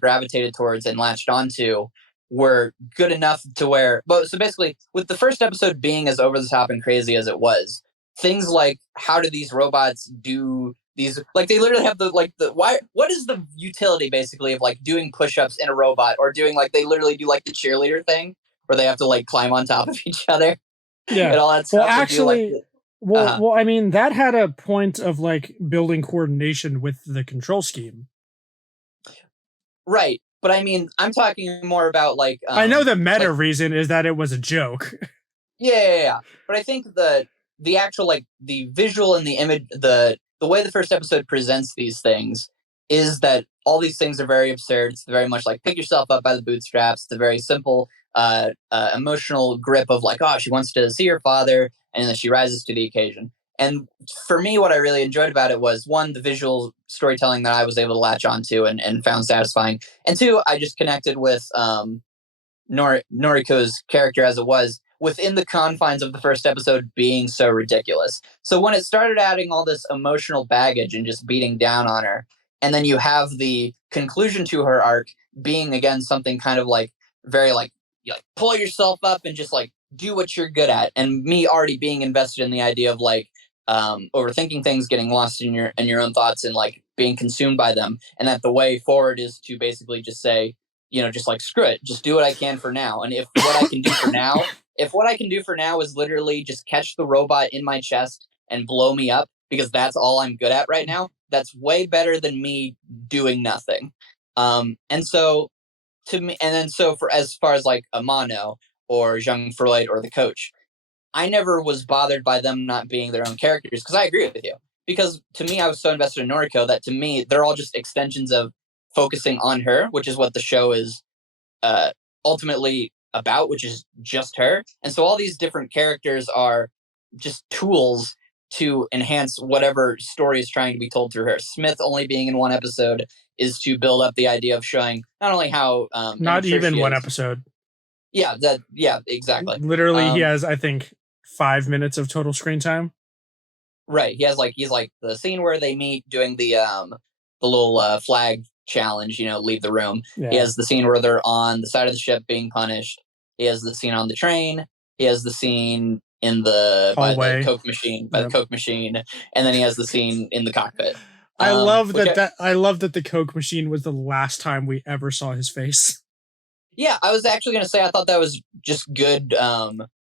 gravitated towards and latched onto were good enough to where, but so basically, with the first episode being as over the top and crazy as it was, things like how do these robots do these, like they literally have what is the utility basically of like doing push-ups in a robot or doing like they literally do like the cheerleader thing where they have to like climb on top of each other. Yeah. And all that stuff. Well, actually, well, I mean, that had a point of like building coordination with the control scheme. Right. But I mean, I'm talking more about like... I know the meta reason is that it was a joke. Yeah. But I think the actual, like, the visual and the image, the way the first episode presents these things is that all these things are very absurd. It's very much like pick yourself up by the bootstraps. It's a very simple emotional grip of like, oh, she wants to see her father, and then she rises to the occasion. And for me, what I really enjoyed about it was, one, the visual storytelling that I was able to latch onto and found satisfying. And 2, I just connected with Noriko's character as it was within the confines of the first episode being so ridiculous. So when it started adding all this emotional baggage and just beating down on her, and then you have the conclusion to her arc being, again, something kind of like very like, you like pull yourself up and just like do what you're good at. And me already being invested in the idea of like overthinking things, getting lost in your own thoughts and like being consumed by them. And that the way forward is to basically just say, just like, screw it, just do what I can for now. And if what I can do for now is literally just catch the robot in my chest and blow me up because that's all I'm good at right now, that's way better than me doing nothing. And so to me, and then so for as far as like Amano or Jean Freud or the coach, I never was bothered by them not being their own characters because I agree with you. Because to me, I was so invested in Noriko that to me, they're all just extensions of focusing on her, which is what the show is ultimately about, which is just her. And so all these different characters are just tools to enhance whatever story is trying to be told through her. Smith only being in one episode, is to build up the idea of showing not only how not even one episode. Yeah, exactly. Literally, he has, I think, 5 minutes of total screen time. Right. He's like the scene where they meet doing the little flag challenge, leave the room. Yeah. He has the scene where they're on the side of the ship being punished. He has the scene on the train. He has the scene in the hallway. By the Coke machine, and then he has the scene in the cockpit. I love that. I love that the Coke machine was the last time we ever saw his face. Yeah, I was actually going to say I thought that was just good,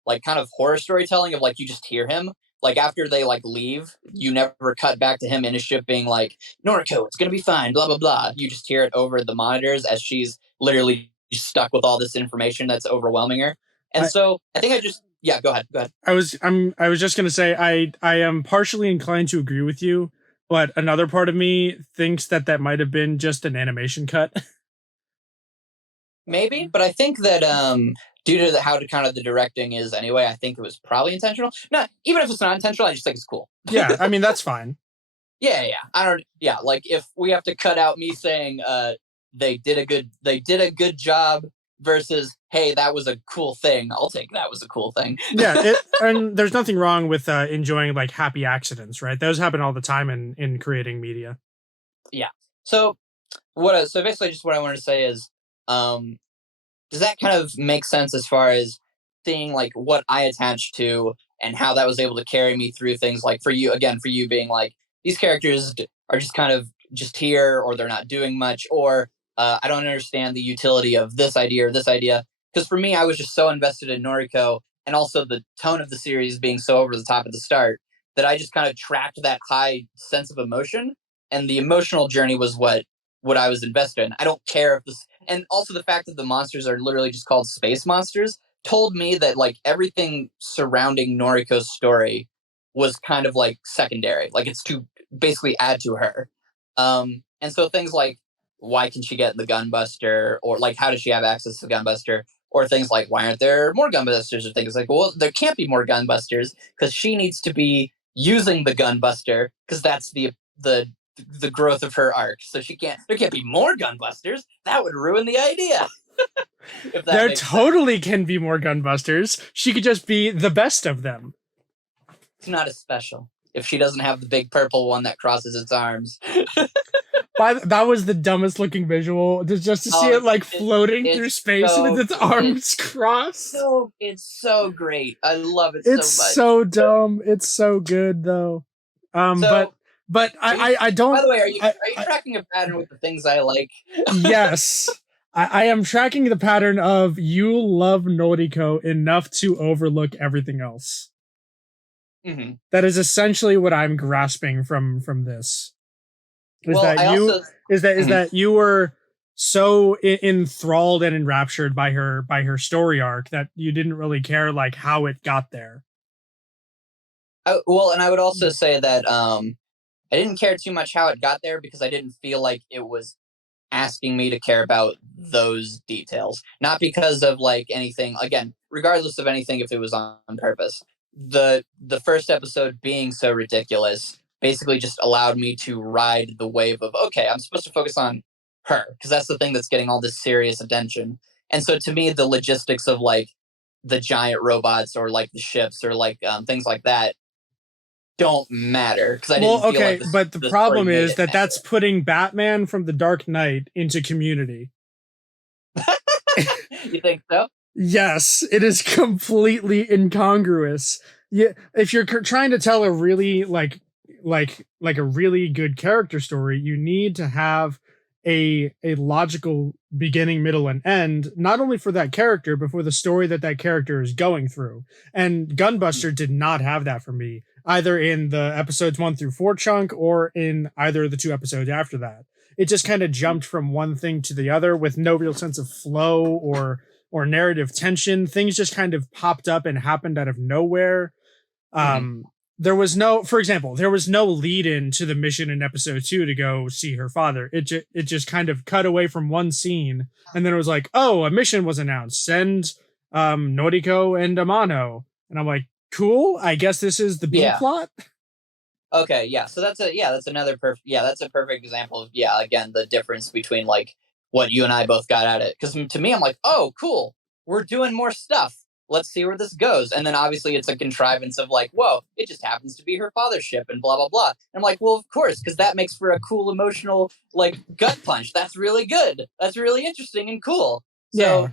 like kind of horror storytelling of like you just hear him. Like after they like leave, you never cut back to him in his ship being like, Noriko, it's going to be fine, blah, blah, blah. You just hear it over the monitors as she's literally stuck with all this information that's overwhelming her. And so I think go ahead. I was just going to say, I am partially inclined to agree with you, but another part of me thinks that might have been just an animation cut. Maybe, but I think that due to how kind of the directing is anyway, I think it was probably intentional. Not even if it's not intentional, I just think it's cool. Yeah, I mean that's fine. Yeah. Like if we have to cut out me saying they did a good job versus hey, that was a cool thing, I'll take that was a cool thing. Yeah, and there's nothing wrong with enjoying like happy accidents, right? Those happen all the time in creating media. Yeah. So basically just what I wanted to say is does that kind of make sense as far as seeing like what I attached to and how that was able to carry me through things like for you being like these characters are just kind of just here or they're not doing much or I don't understand the utility of this idea or this idea because for me I was just so invested in Noriko and also the tone of the series being so over the top at the start that I just kind of tracked that high sense of emotion and the emotional journey was what I was invested in. I don't care if this, and also the fact that the monsters are literally just called space monsters told me that like everything surrounding Noriko's story was kind of like secondary. Like it's to basically add to her. And so things like why can she get in the Gunbuster or like how does she have access to the Gunbuster or things like why aren't there more Gunbusters or things like, well, there can't be more Gunbusters because she needs to be using the Gunbuster because that's the growth of her arc. So there can't be more Gunbusters. That would ruin the idea. There totally can be more Gunbusters. She could just be the best of them. It's not as special if she doesn't have the big purple one that crosses its arms. That was the dumbest looking visual. Just to see it like floating through space with its arms crossed. It's so great. I love it it's so much. It's so dumb. It's so good though. But I don't. By the way, are you tracking a pattern with the things I like? Yes, I am tracking the pattern of you love Noriko enough to overlook everything else. Mm-hmm. That is essentially what I'm grasping from this. Is that you were so enthralled and enraptured by her story arc that you didn't really care like how it got there. And I would also say that I didn't care too much how it got there because I didn't feel like it was asking me to care about those details. Not because of like anything, again, regardless of anything, if it was on purpose. The first episode being so ridiculous basically just allowed me to ride the wave of, okay, I'm supposed to focus on her because that's the thing that's getting all this serious attention. And so to me, the logistics of like the giant robots or like the ships or like things like that don't matter because I didn't feel like but the problem is that's putting Batman from the Dark Knight into Community. You think so? Yes, it is completely incongruous. Yeah, if you're trying to tell a really like a really good character story, you need to have a logical beginning, middle, and end, not only for that character, but for the story that character is going through. And Gunbuster did not have that for me, either in the episodes 1 through 4 chunk or in either of the 2 episodes after that. It just kind of jumped from one thing to the other with no real sense of flow or narrative tension. Things just kind of popped up and happened out of nowhere. There was no lead in to the mission in episode 2 to go see her father. It just kind of cut away from one scene. And then it was like, oh, a mission was announced. Send Noriko and Amano. And I'm like, cool. I guess this is the B plot. Okay, yeah. So that's another perfect. Yeah, that's a perfect example of again the difference between like what you and I both got at it. Because to me, I'm like, oh, cool, we're doing more stuff. Let's see where this goes. And then obviously it's a contrivance of like, whoa, it just happens to be her father's ship and blah blah blah. And I'm like, well, of course, because that makes for a cool emotional like gut punch. That's really good. That's really interesting and cool. So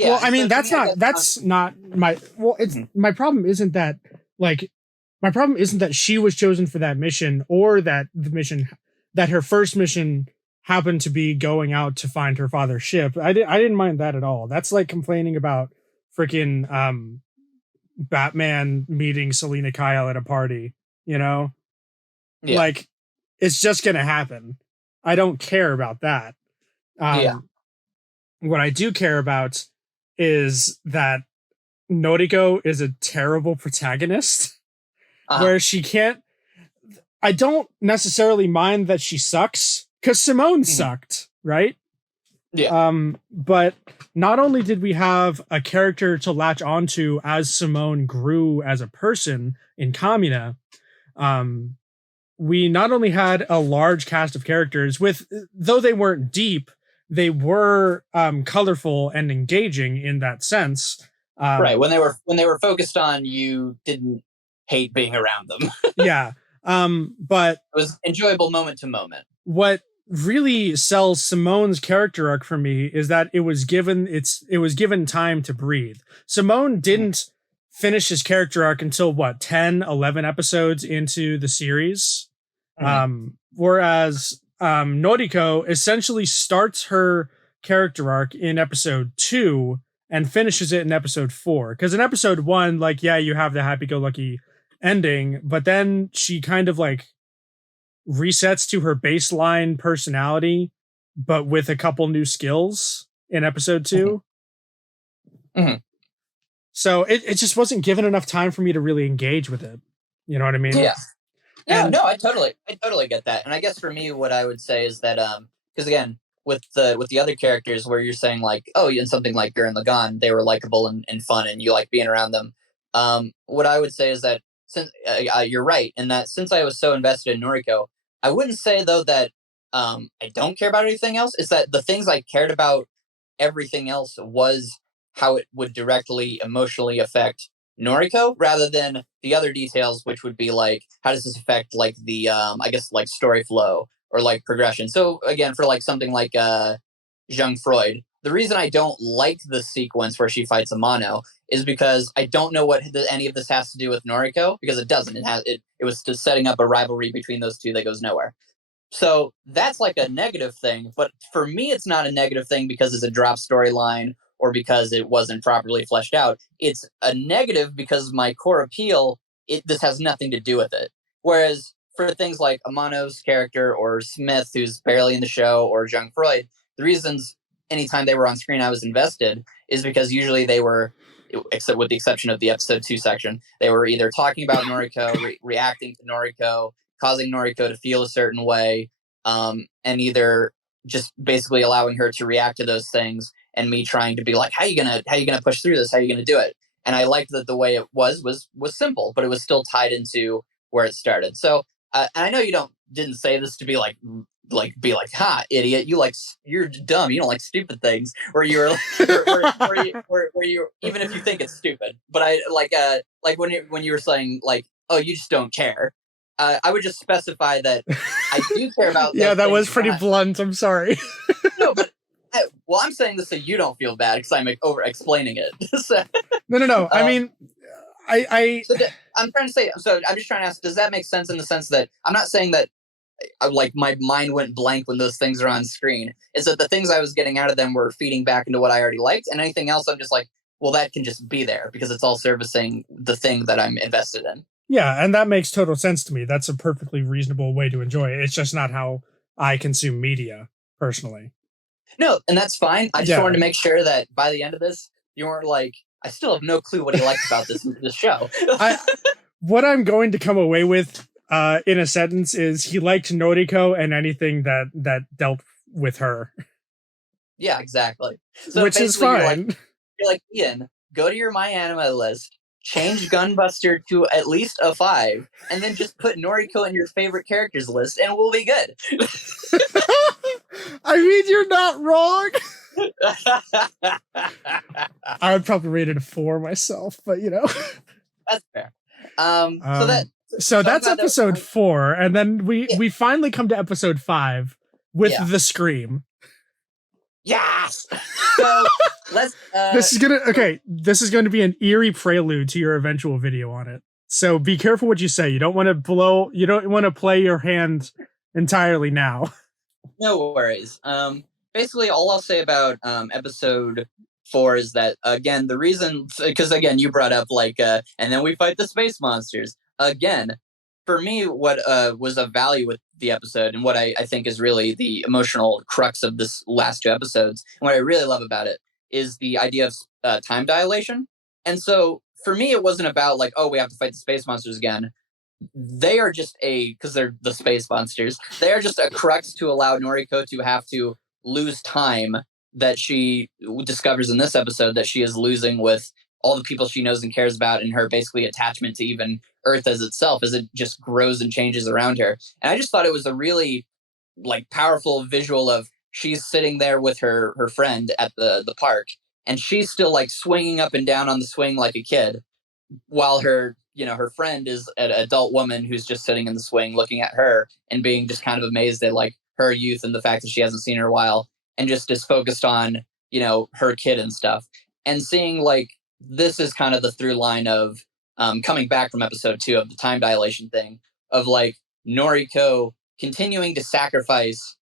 well, I mean, that's not my. Well, it's my problem isn't that like. My problem isn't that she was chosen for that mission, or that her first mission happened to be going out to find her father's ship. I didn't mind that at all. That's like complaining about freaking Batman meeting Selena Kyle at a party, you know? Yeah. Like, it's just gonna happen. I don't care about that. What I do care about is that Noriko is a terrible protagonist. Where she can't. I don't necessarily mind that she sucks, because Simone sucked, right? Yeah. But not only did we have a character to latch onto as Simone grew as a person in Kamina, we not only had a large cast of characters though they weren't deep, they were colorful and engaging in that sense. Right. When they were focused on, you didn't hate being around them. Yeah. But it was enjoyable moment to moment. What really sells Simone's character arc for me is that it was given time to breathe. Simone didn't finish his character arc until 10, 11 episodes into the series. Whereas Noriko essentially starts her character arc in episode 2 and finishes it in episode 4. Because in episode 1, you have the happy-go-lucky ending, but then she kind of resets to her baseline personality, but with a couple new skills in episode 2. So it just wasn't given enough time for me to really engage with it. You know what I mean? Yeah. No, I totally get that. And I guess for me, what I would say is that because again, with the other characters where you're saying in something like Gurren Lagann, they were likable and fun and you like being around them. What I would say is that since you're right in that since I was so invested in Noriko, I wouldn't say though that I don't care about anything else. It's that the things I cared about everything else was how it would directly emotionally affect Noriko rather than the other details, which would be how does this affect the I guess story flow or progression. So again, for something like Jean Freud, the reason I don't like the sequence where she fights Amano is because I don't know what any of this has to do with Noriko, because it doesn't. It was just setting up a rivalry between those two that goes nowhere. So that's a negative thing. But for me, it's not a negative thing because it's a drop storyline or because it wasn't properly fleshed out. It's a negative because my core appeal, this has nothing to do with it. Whereas for things like Amano's character or Smith, who's barely in the show, or Jean Freud, the reasons anytime they were on screen I was invested is because usually they were, except with the exception of the episode 2 section, they were either talking about Noriko, reacting to Noriko, causing Noriko to feel a certain way, and either just basically allowing her to react to those things and me trying to be how you gonna push through this? How are you gonna do it? And I liked that the way it was simple, but it was still tied into where it started. So, and I know you didn't say this to be ha, idiot, you're dumb, you don't like stupid things, or you're where you even if you think it's stupid, but I when you were saying oh, you just don't care. I would just specify that I do care about yeah, that was pretty blunt. I'm sorry. No, but I'm saying this so you don't feel bad because I'm over explaining it. So, no. I mean, I'm trying to say. So I'm just trying to ask: does that make sense in the sense that I'm not saying that my mind went blank when those things are on screen? Is that the things I was getting out of them were feeding back into what I already liked, and anything else I'm just well, that can just be there because it's all servicing the thing that I'm invested in. Yeah, and that makes total sense to me. That's a perfectly reasonable way to enjoy it. It's just not how I consume media personally. No, and that's fine. I just wanted to make sure that by the end of this, you weren't I still have no clue what he likes about this show. What I'm going to come away with in a sentence is he liked Noriko and anything that dealt with her. Yeah, exactly. So which is fine. You're Ian, go to your My Anime list, change Gunbuster to at least a 5, and then just put Noriko in your favorite characters list, and we'll be good. I mean, you're not wrong. I would probably rate it a 4 myself, but that's fair. So that's episode 4, and then we finally come to episode 5 with the scream. Yes. So let's. This is going to be an eerie prelude to your eventual video on it. So be careful what you say. You don't want to play your hand entirely now. No worries. Basically, all I'll say about episode 4 is that, again, the reason, because again, you brought up and then we fight the space monsters. Again, for me, what was of value with the episode, and what I think is really the emotional crux of this last 2 episodes, and what I really love about it, is the idea of time dilation. And so, for me, it wasn't about we have to fight the space monsters again. They are just because they're the space monsters, they are just a crux to allow Noriko to have to lose time that she discovers in this episode that she is losing with all the people she knows and cares about, and her basically attachment to even Earth as itself, as it just grows and changes around her. And I just thought it was a really powerful visual of she's sitting there with her friend at the park, and she's still swinging up and down on the swing like a kid, while her friend is an adult woman who's just sitting in the swing looking at her and being just kind of amazed at her youth and the fact that she hasn't seen her in a while, and just is focused on her kid and stuff. And seeing this is kind of the through line of coming back from episode 2 of the time dilation thing, of Noriko continuing to sacrifice,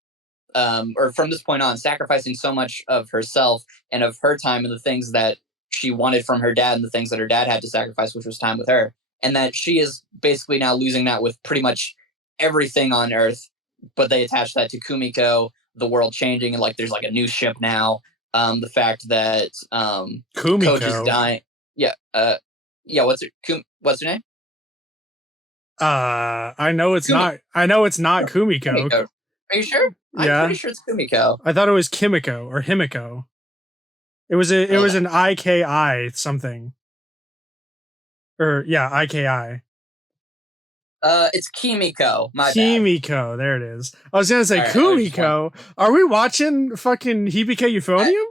or from this point on, sacrificing so much of herself and of her time and the things that she wanted from her dad and the things that her dad had to sacrifice, which was time with her. And that she is basically now losing that with pretty much everything on Earth, but they attach that to Kumiko, the world changing, and there's a new ship now. The fact that Kumiko Coach is dying. What's her name? I know it's not Kumiko. Are you sure? Yeah. I'm pretty sure it's Kumiko. I thought it was Kimiko or Himiko. It was an IKI something. Or IKI. It's Kimiko. Kimiko, there it is. I was gonna say Kumiko. Are we watching fucking Hibike Euphonium?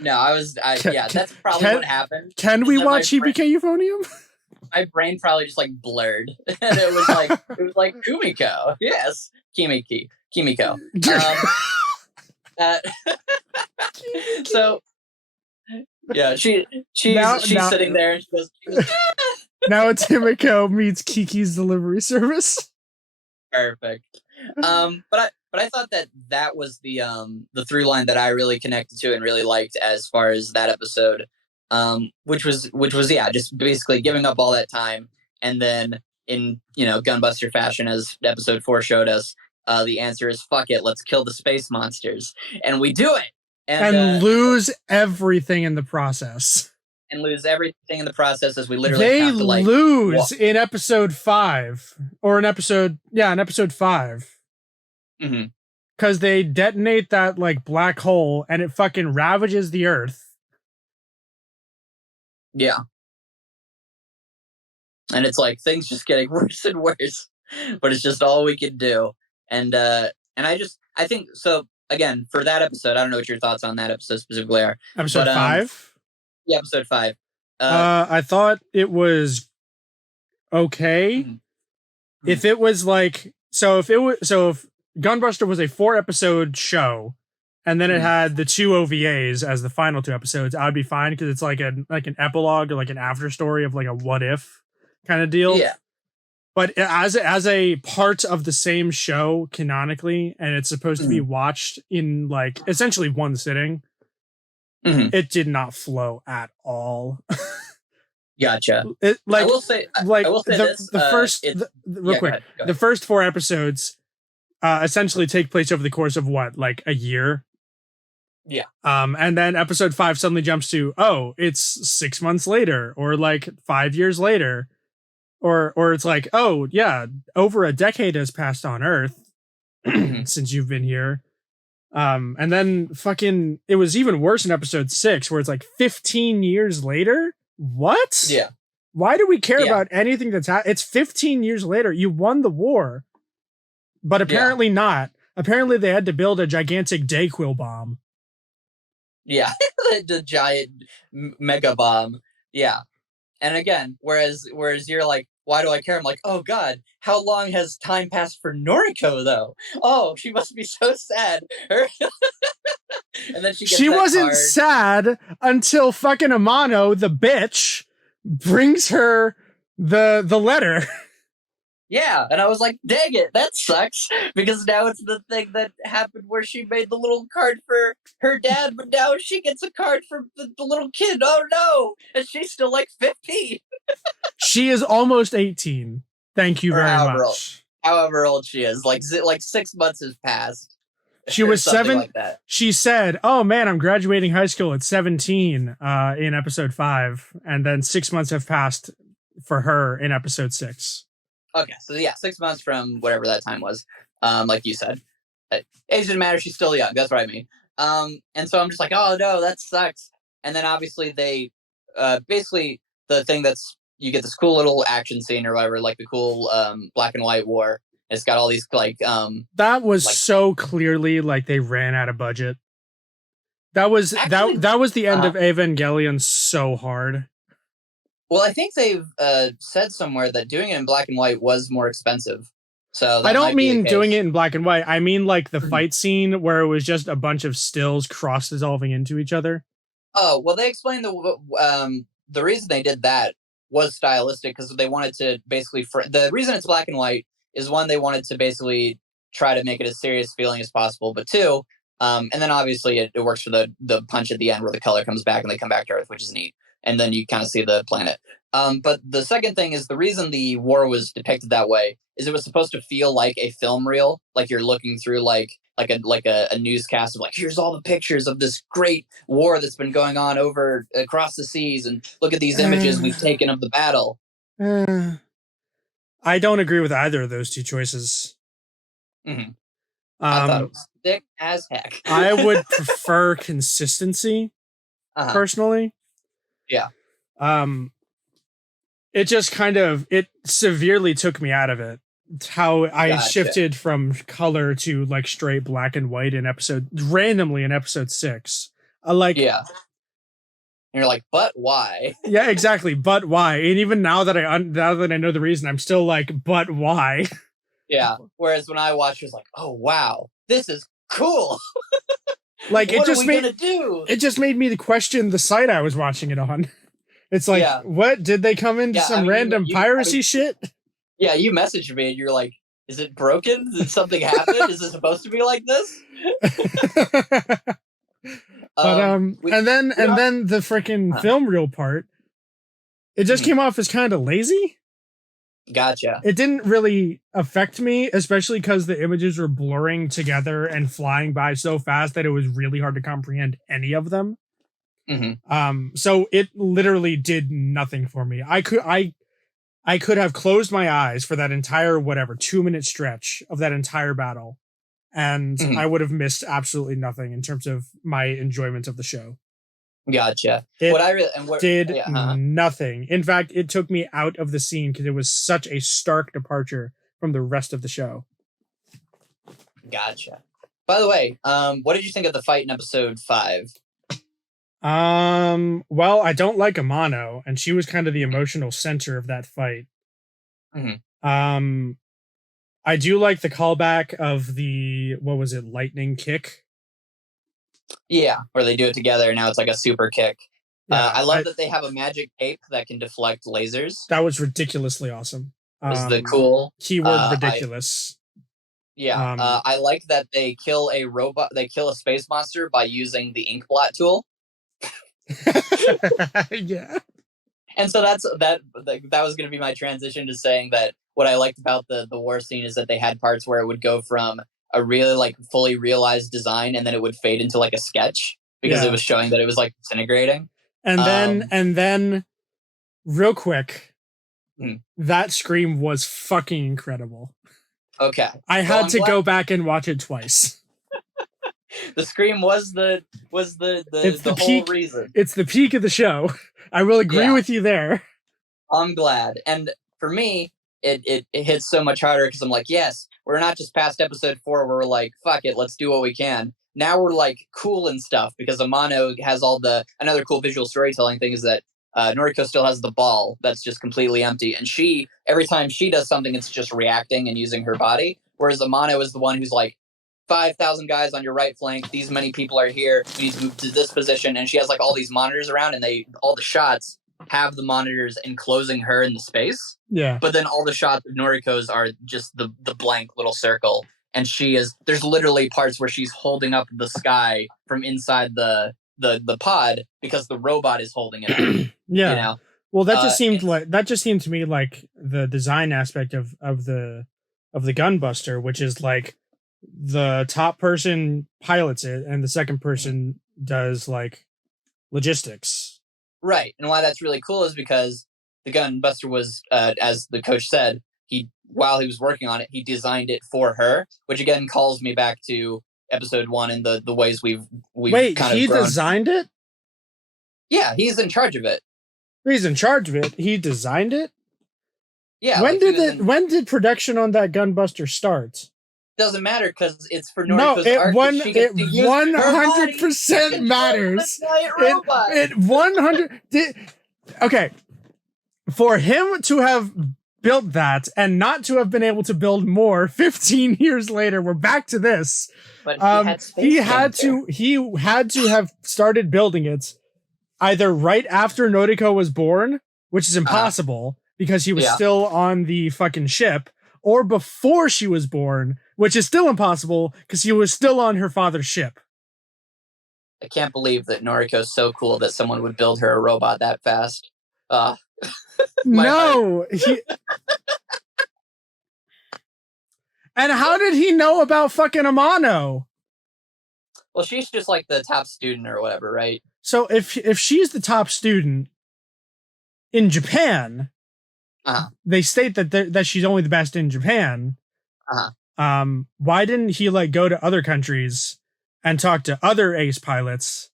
No, that's probably what happened. Can we watch Hibike Euphonium? My brain probably just blurred. And it was Kumiko. Yes. Kimiko. So yeah, she's sitting there and she goes now it's Himiko meets Kiki's delivery service. Perfect. But I thought that was the through line that I really connected to and really liked as far as that episode, which was just basically giving up all that time, and then in Gunbuster fashion, as episode 4 showed us, the answer is fuck it, let's kill the space monsters, and we do it, and lose everything in the process. And lose everything in the process, as we literally have to lose in episode 5 or in episode 5. Mm-hmm. Because they detonate that black hole and it fucking ravages the Earth. Yeah. And it's things just getting worse and worse, but it's just all we can do. And I think so. Again, for that episode, I don't know what your thoughts on that episode specifically are. Episode 5. Yeah, episode 5. I thought it was okay. Mm-hmm. If it was if Gunbuster was a 4-episode show, and then it had the 2 OVAs as the final 2 episodes, I'd be fine, because it's an epilogue or an after story of a what if kind of deal. Yeah. But as a part of the same show canonically, and it's supposed to be watched in essentially one sitting, it did not flow at all. Gotcha. I will say the first real quick. Go ahead. The first 4 episodes essentially take place over the course of a year. Yeah. And then episode 5 suddenly jumps to, it's 6 months later, or 5 years later, or it's over a decade has passed on Earth since you've been here. And then fucking it was even worse in episode 6, where it's 15 years later, what? Yeah. Why do we care about anything that's it's 15 years later. You won the war, but apparently not. Apparently they had to build a gigantic Dayquil bomb. Yeah, the giant mega bomb. Yeah. And again, whereas you're like, why do I care? I'm like, oh God, how long has time passed for Noriko though? Oh, she must be so sad. And then she wasn't sad until fucking Amano, the bitch, brings her the letter. Yeah, and I was like, dang it, that sucks. Because now it's the thing that happened where she made the little card for her dad, but now she gets a card for the little kid. Oh no! And she's still like 15. She is almost 18. Thank you very much. However old she is. Like 6 months has passed. She was 7. Like that. She said, oh man, I'm graduating high school at 17 in episode 5. And then 6 months have passed for her in episode 6. Okay, so yeah, 6 months from whatever that time was, like you said. Age didn't matter, she's still young, that's what I mean. And so I'm just like, oh no, that sucks. And then obviously they, basically the thing that's, you get this cool little action scene or whatever, like the cool black and white war. It's got all these like... that was like, so clearly like they ran out of budget. That was actually, that was the end of Evangelion so hard. Well, I think they've said somewhere that doing it in black and white was more expensive. So I don't mean doing it in black and white. I mean like the fight scene where it was just a bunch of stills cross-dissolving into each other. Oh, well, they explained the reason they did that was stylistic because they wanted to basically... the reason it's black and white is, one, they wanted to basically try to make it as serious feeling as possible, but two, and then obviously it works for the punch at the end where the color comes back and they come back to Earth, which is neat. And then you kind of see the planet. But the second thing is the reason the war was depicted that way is it was supposed to feel like a film reel, like you're looking through like a newscast of like, here's all the pictures of this great war that's been going on across the seas, and look at these images we've taken of the battle. I don't agree with either of those two choices. Mm-hmm. I thought it was thick as heck. I would prefer consistency, personally. Yeah. It just it severely took me out of it. How I shifted from color to like straight black and white randomly in episode 6. Yeah. And you're like, but why? Yeah, exactly. But why? And even now that I know the reason, I'm still like, but why? Yeah. Whereas when I watched, it was like, oh wow, this is cool. Like what are we gonna do? It just made me question the site I was watching it on. It's like, what? Did they come into some random piracy shit? Yeah, you messaged me and you're like, is it broken? Did something happen? Is it supposed to be like this? But and then the freaking film reel part, it just came off as kind of lazy. Gotcha. It didn't really affect me, especially because the images were blurring together and flying by so fast that it was really hard to comprehend any of them. Mm-hmm. So it literally did nothing for me. I could have closed my eyes for that entire 2-minute stretch of that entire battle, and I would have missed absolutely nothing in terms of my enjoyment of the show. Gotcha. It did nothing. In fact, it took me out of the scene because it was such a stark departure from the rest of the show. Gotcha. By the way, what did you think of the fight in episode 5? Well, I don't like Amano, and she was kind of the emotional center of that fight. Mm-hmm. I do like the callback of the, lightning kick? Yeah, where they do it together, and now it's like a super kick. Yeah, I love that they have a magic cape that can deflect lasers. That was ridiculously awesome. Was the cool keyword ridiculous. I like that they kill a robot. They kill a space monster by using the ink blot tool. Yeah. And so that was going to be my transition to saying that what I liked about the war scene is that they had parts where it would go from a really like fully realized design and then it would fade into like a sketch because it was showing that it was like disintegrating. And then real quick, that scream was fucking incredible. Okay. I had to go back and watch it twice. The scream was the whole peak, reason. It's the peak of the show. I will agree with you there. I'm glad. And for me, it hits so much harder because I'm like, yes, we're not just past episode 4 where we're like, fuck it, let's do what we can. Now we're like cool and stuff because Amano has all the another cool visual storytelling thing is that Noriko still has the ball that's just completely empty, and she every time she does something, it's just reacting and using her body. Whereas Amano is the one who's like, 5,000 guys on your right flank. These many people are here. We need to move to this position, and she has like all these monitors around, and all the shots have the monitors enclosing her in the space. Yeah. But then all the shots of Noriko's are just the blank little circle. And there's literally parts where she's holding up the sky from inside the pod because the robot is holding it up. Yeah. You know? Well, that just seemed to me like the design aspect of the Gunbuster, which is like the top person pilots it and the second person does like logistics. Right. And why that's really cool is because the Gunbuster was, as the coach said, while he was working on it, he designed it for her, which again calls me back to episode 1 and the ways we've Wait, kind of he grown. Designed it? Yeah, he's in charge of it. He's in charge of it. He designed it? Yeah. When did production on that Gunbuster start? Doesn't matter because it's for Noriko's arc. It 100% matters. It 100. Okay, for him to have built that and not to have been able to build more 15 years later, we're back to this. But he had to have started building it either right after Noriko was born, which is impossible because he was still on the fucking ship, or before she was born, which is still impossible because he was still on her father's ship. I can't believe that Noriko's so cool that someone would build her a robot that fast. No. And how did he know about fucking Amano? Well, she's just like the top student or whatever, right? So if she's the top student in Japan, they state that she's only the best in Japan. Why didn't he like go to other countries and talk to other ace pilots?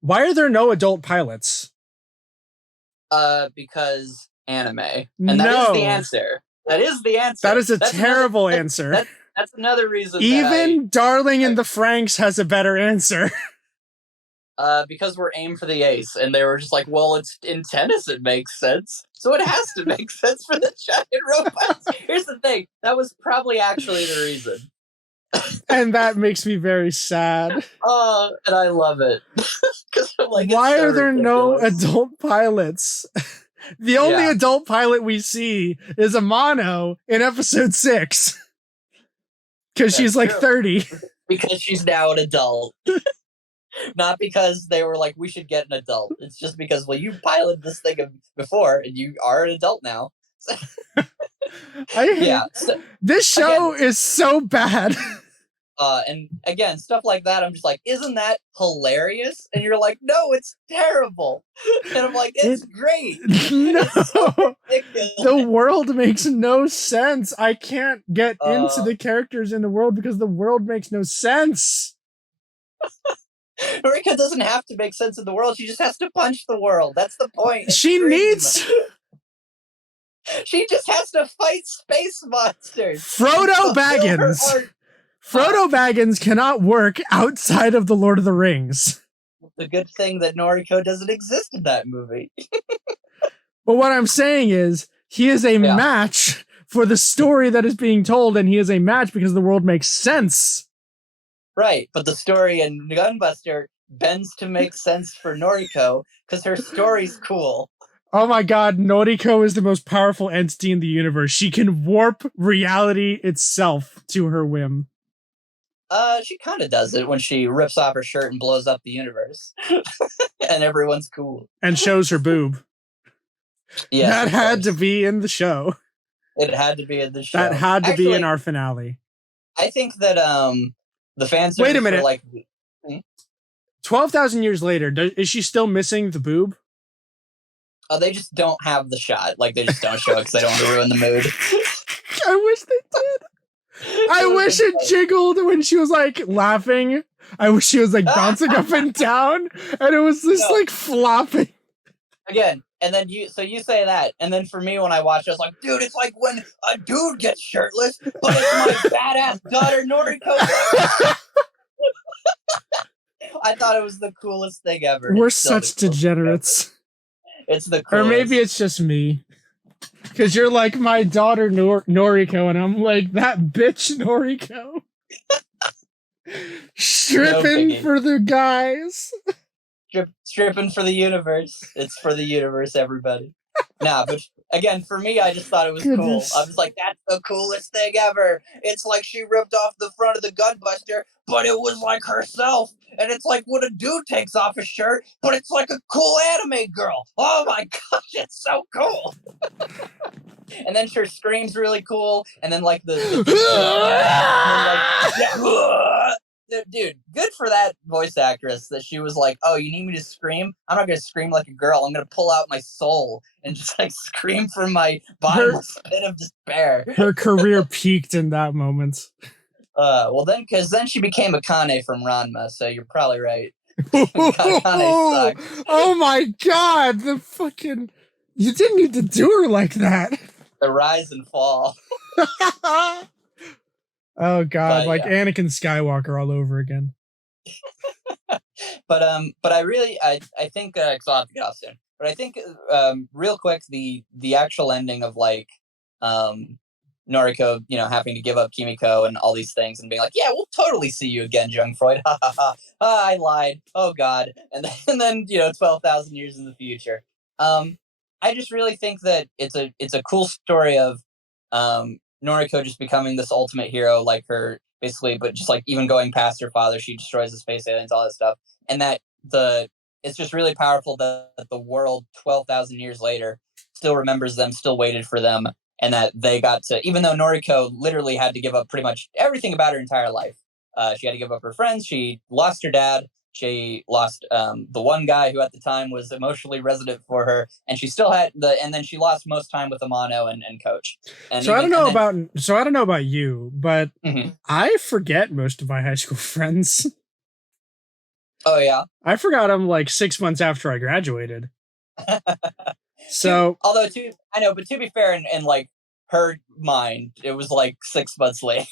Why are there no adult pilots? Because anime. And that is the answer. That is the answer. That is a terrible answer. That's another reason. Even Darling in the Franxx has a better answer. Because we're aimed for the ace, and they were just like, well, it's in tennis, it makes sense. So it has to make sense for the giant robots. Here's the thing. That was probably actually the reason. And that makes me very sad. Oh, and I love it. Like, why are there no adult pilots? The only adult pilot we see is Amano in episode 6. Because she's like 30. Because she's now an adult. Not because they were like, we should get an adult. It's just because, well, you piloted this thing before and you are an adult now. This show is so bad. And again, stuff like that, I'm just like, isn't that hilarious? And you're like, no, it's terrible. And I'm like, it's great. No, the world makes no sense. I can't get into the characters in the world because the world makes no sense. Noriko doesn't have to make sense in the world. She just has to punch the world. That's the point. She needs... She just has to fight space monsters. Frodo Baggins cannot work outside of the Lord of the Rings. The good thing that Noriko doesn't exist in that movie. But what I'm saying is, he is a match for the story that is being told, and he is a match because the world makes sense. Right, but the story in Gunbuster bends to make sense for Noriko because her story's cool. Oh my god, Noriko is the most powerful entity in the universe. She can warp reality itself to her whim. She kind of does it when she rips off her shirt and blows up the universe. And everyone's cool. And shows her boob. Yeah, that had to be in the show. It had to be in the show. That had to be in our finale. I think that the fans. Wait a minute. Like 12,000 years later, is she still missing the boob? Oh, they just don't have the shot. Like, they just don't show it because they don't want to ruin the mood. I wish they did. I wish it jiggled when she was like laughing I wish she was like bouncing up and down, and it was just like flopping. Again, and then you say that, and then for me when I watched, I was like, dude, it's like when a dude gets shirtless, but it's my badass daughter Noriko. I thought it was the coolest thing ever. We're such degenerates. It's the coolest. Or maybe it's just me. Because you're like my daughter Noriko, and I'm like that bitch Noriko. Stripping for the guys. Stripping for the universe. It's for the universe, everybody. Nah, but again, for me, I just thought it was cool. I was like, that's the coolest thing ever. It's like she ripped off the front of the Gunbuster, but it was like herself. And it's like when a dude takes off his shirt, but it's like a cool anime girl. Oh my gosh, it's so cool. And then her scream's really cool. And then like dude, good for that voice actress that she was like, oh, you need me to scream? I'm not going to scream like a girl. I'm going to pull out my soul and just like scream from my bottomless pit of despair. Her career peaked in that moment. Well, because then she became Akane from Ranma, so you're probably right. Akane sucks. Oh my god, the fucking... You didn't need to do her like that. The rise and fall. Oh god, but, Anakin Skywalker all over again. But I think because I'll have to get off soon. But I think real quick the actual ending of like Noriko, having to give up Kimiko and all these things and being like, yeah, we'll totally see you again, young Freud. Ha ha ha. I lied. Oh god. And then 12,000 years in the future. I just really think that it's a cool story of Noriko just becoming this ultimate hero, like her, basically, but just like even going past her father, she destroys the space aliens, all that stuff. And that it's just really powerful that the world 12,000 years later still remembers them, still waited for them, and that they got to, even though Noriko literally had to give up pretty much everything about her entire life. She had to give up her friends, she lost her dad, she lost the one guy who at the time was emotionally resident for her, and she still had and then she lost most time with Amano and Coach. And I don't know about you, but I forget most of my high school friends. Oh yeah, I forgot them like 6 months after I graduated. So, although but to be fair, in like her mind, it was like 6 months late.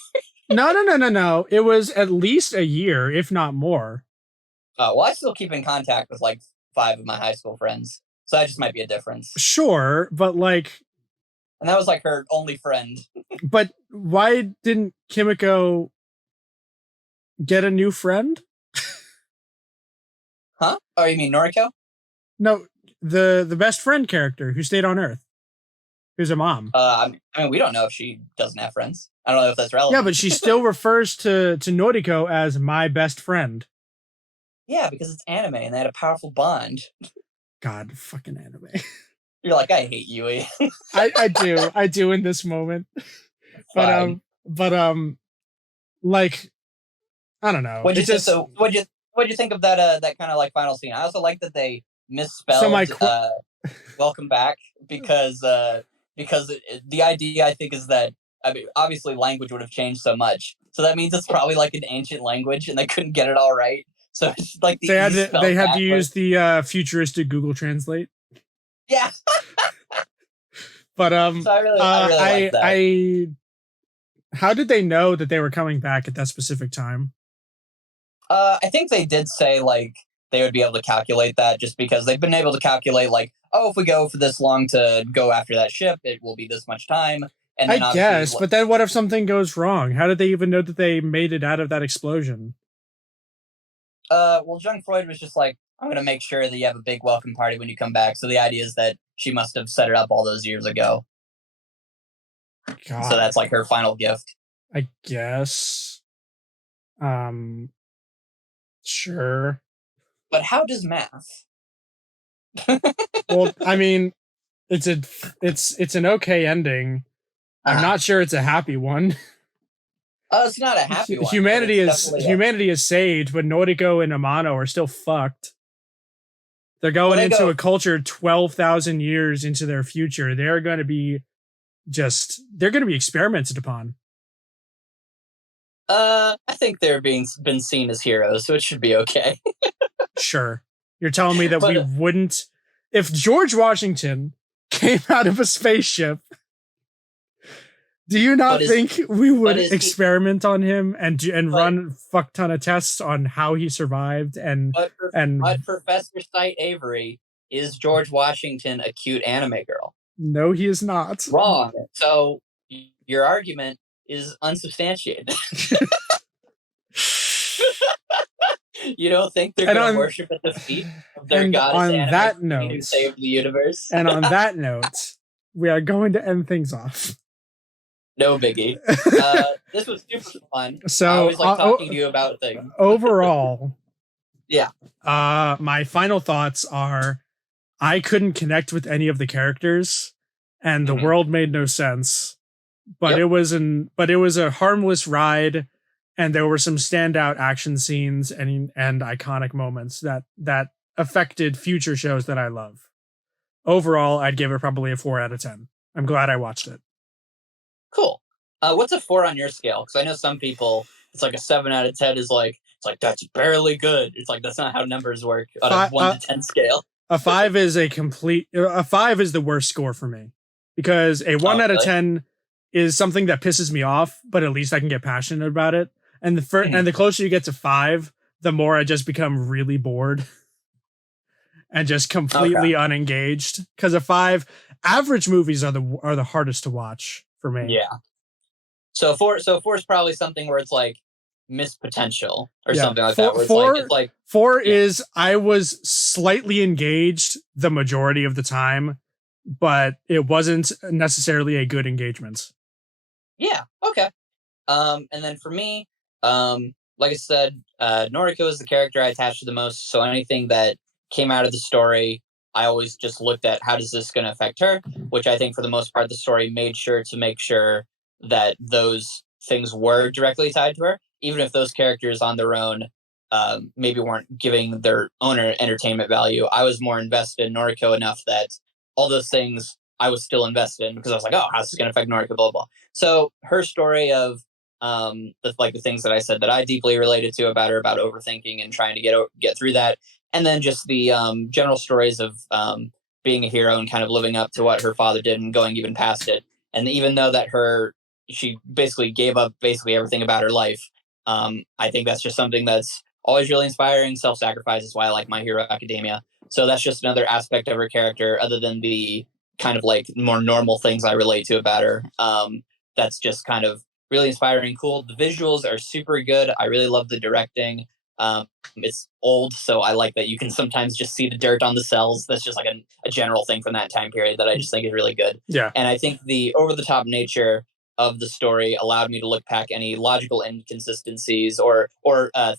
No. It was at least a year, if not more. Well, I still keep in contact with like 5 of my high school friends, so that just might be a difference. Sure, but like, and that was like her only friend. But why didn't Kimiko get a new friend? Huh? Oh, you mean Noriko? No, the best friend character who stayed on Earth, who's a mom. I mean, we don't know if she doesn't have friends. I don't know if that's relevant. Yeah, but she still refers to Noriko as my best friend. Yeah, because it's anime and they had a powerful bond. God, fucking anime. You're like, I hate you, Ian. I do in this moment. But like, I don't know. What'd you think of that kind of like final scene? I also like that they misspelled welcome back because the idea I think is that, I mean, obviously language would have changed so much, so that means it's probably like an ancient language and they couldn't get it all right. So it's like they had to use the futuristic Google Translate. Yeah. But so I really like that. How did they know that they were coming back at that specific time? I think they did say like they would be able to calculate that, just because they've been able to calculate like, oh, if we go for this long to go after that ship, it will be this much time. And then I guess, but then what if something goes wrong? How did they even know that they made it out of that explosion? Well, Jung Freud was just like, I'm going to make sure that you have a big welcome party when you come back. So the idea is that she must have set it up all those years ago. God. So that's like her final gift. I guess. Sure. But how does math? Well, I mean, it's an okay ending. I'm not sure it's a happy one. It's not a happy one. Humanity is saved, but Noriko and Amano are still fucked. They're going into a culture 12,000 years into their future. They're going to be experimented upon. I think they're been seen as heroes, so it should be okay. Sure. You're telling me that we wouldn't... If George Washington came out of a spaceship, do you not think we would experiment on him and run a fuck ton of tests on how he survived? But Professor Sight Avery, is George Washington a cute anime girl? No, he is not. Wrong. So your argument is unsubstantiated. You don't think they're going to worship at the feet of their goddess anime who saved the universe? And on that note, we are going to end things off. No biggie. This was super fun. So I always like talking to you about things. Overall, yeah. My final thoughts are: I couldn't connect with any of the characters, and the world made no sense. But it was a harmless ride, and there were some standout action scenes and iconic moments that affected future shows that I love. Overall, I'd give it probably a 4 out of 10. I'm glad I watched it. Cool. What's a 4 on your scale? Because I know some people, it's like a 7 out of 10 is like, it's like, that's barely good. It's like, that's not how numbers work on a 1 to 10 scale. A 5 is a 5 is the worst score for me, because a 1 out of 10 is something that pisses me off, but at least I can get passionate about it. And the closer you get to 5, the more I just become really bored and just completely unengaged. Because a 5, average movies are the hardest to watch for me. Yeah. So 4 is probably something where it's like missed potential or something like that. Where it's like 4 is I was slightly engaged the majority of the time, but it wasn't necessarily a good engagement. Yeah. Okay. And then for me, like I said, Noriko is the character I attached to the most. So anything that came out of the story, I always just looked at how does this going to affect her, which I think for the most part, the story made sure to make sure that those things were directly tied to her, even if those characters on their own maybe weren't giving their own entertainment value. I was more invested in Noriko enough that all those things I was still invested in, because I was like, oh, how's this going to affect Noriko, blah, blah. So her story of the things that I said that I deeply related to about her, about overthinking and trying to get through that. And then just the general stories of being a hero and kind of living up to what her father did and going even past it. And even though that she basically gave up basically everything about her life, I think that's just something that's always really inspiring. Self-sacrifice is why I like My Hero Academia. So that's just another aspect of her character, other than the kind of like more normal things I relate to about her. That's just kind of really inspiring, cool. The visuals are super good. I really love the directing. It's old, so I like that you can sometimes just see the dirt on the cells. That's just like a general thing from that time period that I just think is really good. Yeah. And I think the over-the-top nature of the story allowed me to look back any logical inconsistencies or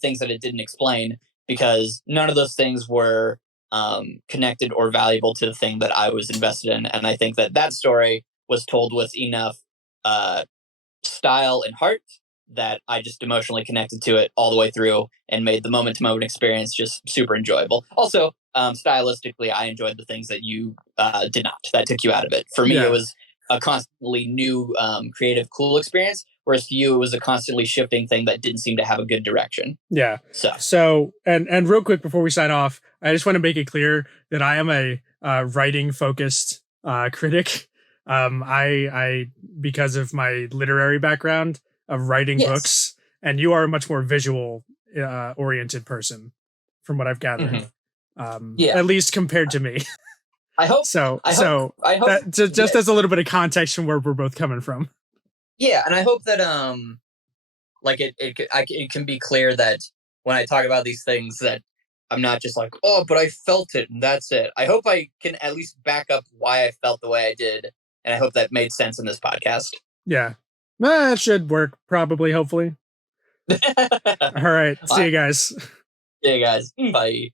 things that it didn't explain, because none of those things were connected or valuable to the thing that I was invested in. And I think that story was told with enough style and heart that I just emotionally connected to it all the way through and made the moment-to-moment experience just super enjoyable. Also, stylistically, I enjoyed the things that you did not, that took you out of it. For me, it was a constantly new, creative, cool experience, whereas to you, it was a constantly shifting thing that didn't seem to have a good direction. Yeah. So and real quick before we sign off, I just want to make it clear that I am a writing-focused critic. I because of my literary background of writing books, and you are a much more visual oriented person from what I've gathered. At least compared to me. I hope I hope that just as a little bit of context from where we're both coming from. Yeah, and I hope that it can be clear that when I talk about these things that I'm not just like, oh, but I felt it and that's it. I hope I can at least back up why I felt the way I did, and I hope that made sense in this podcast. Yeah. It should work, probably, hopefully. All right. See you guys. See you guys. Bye.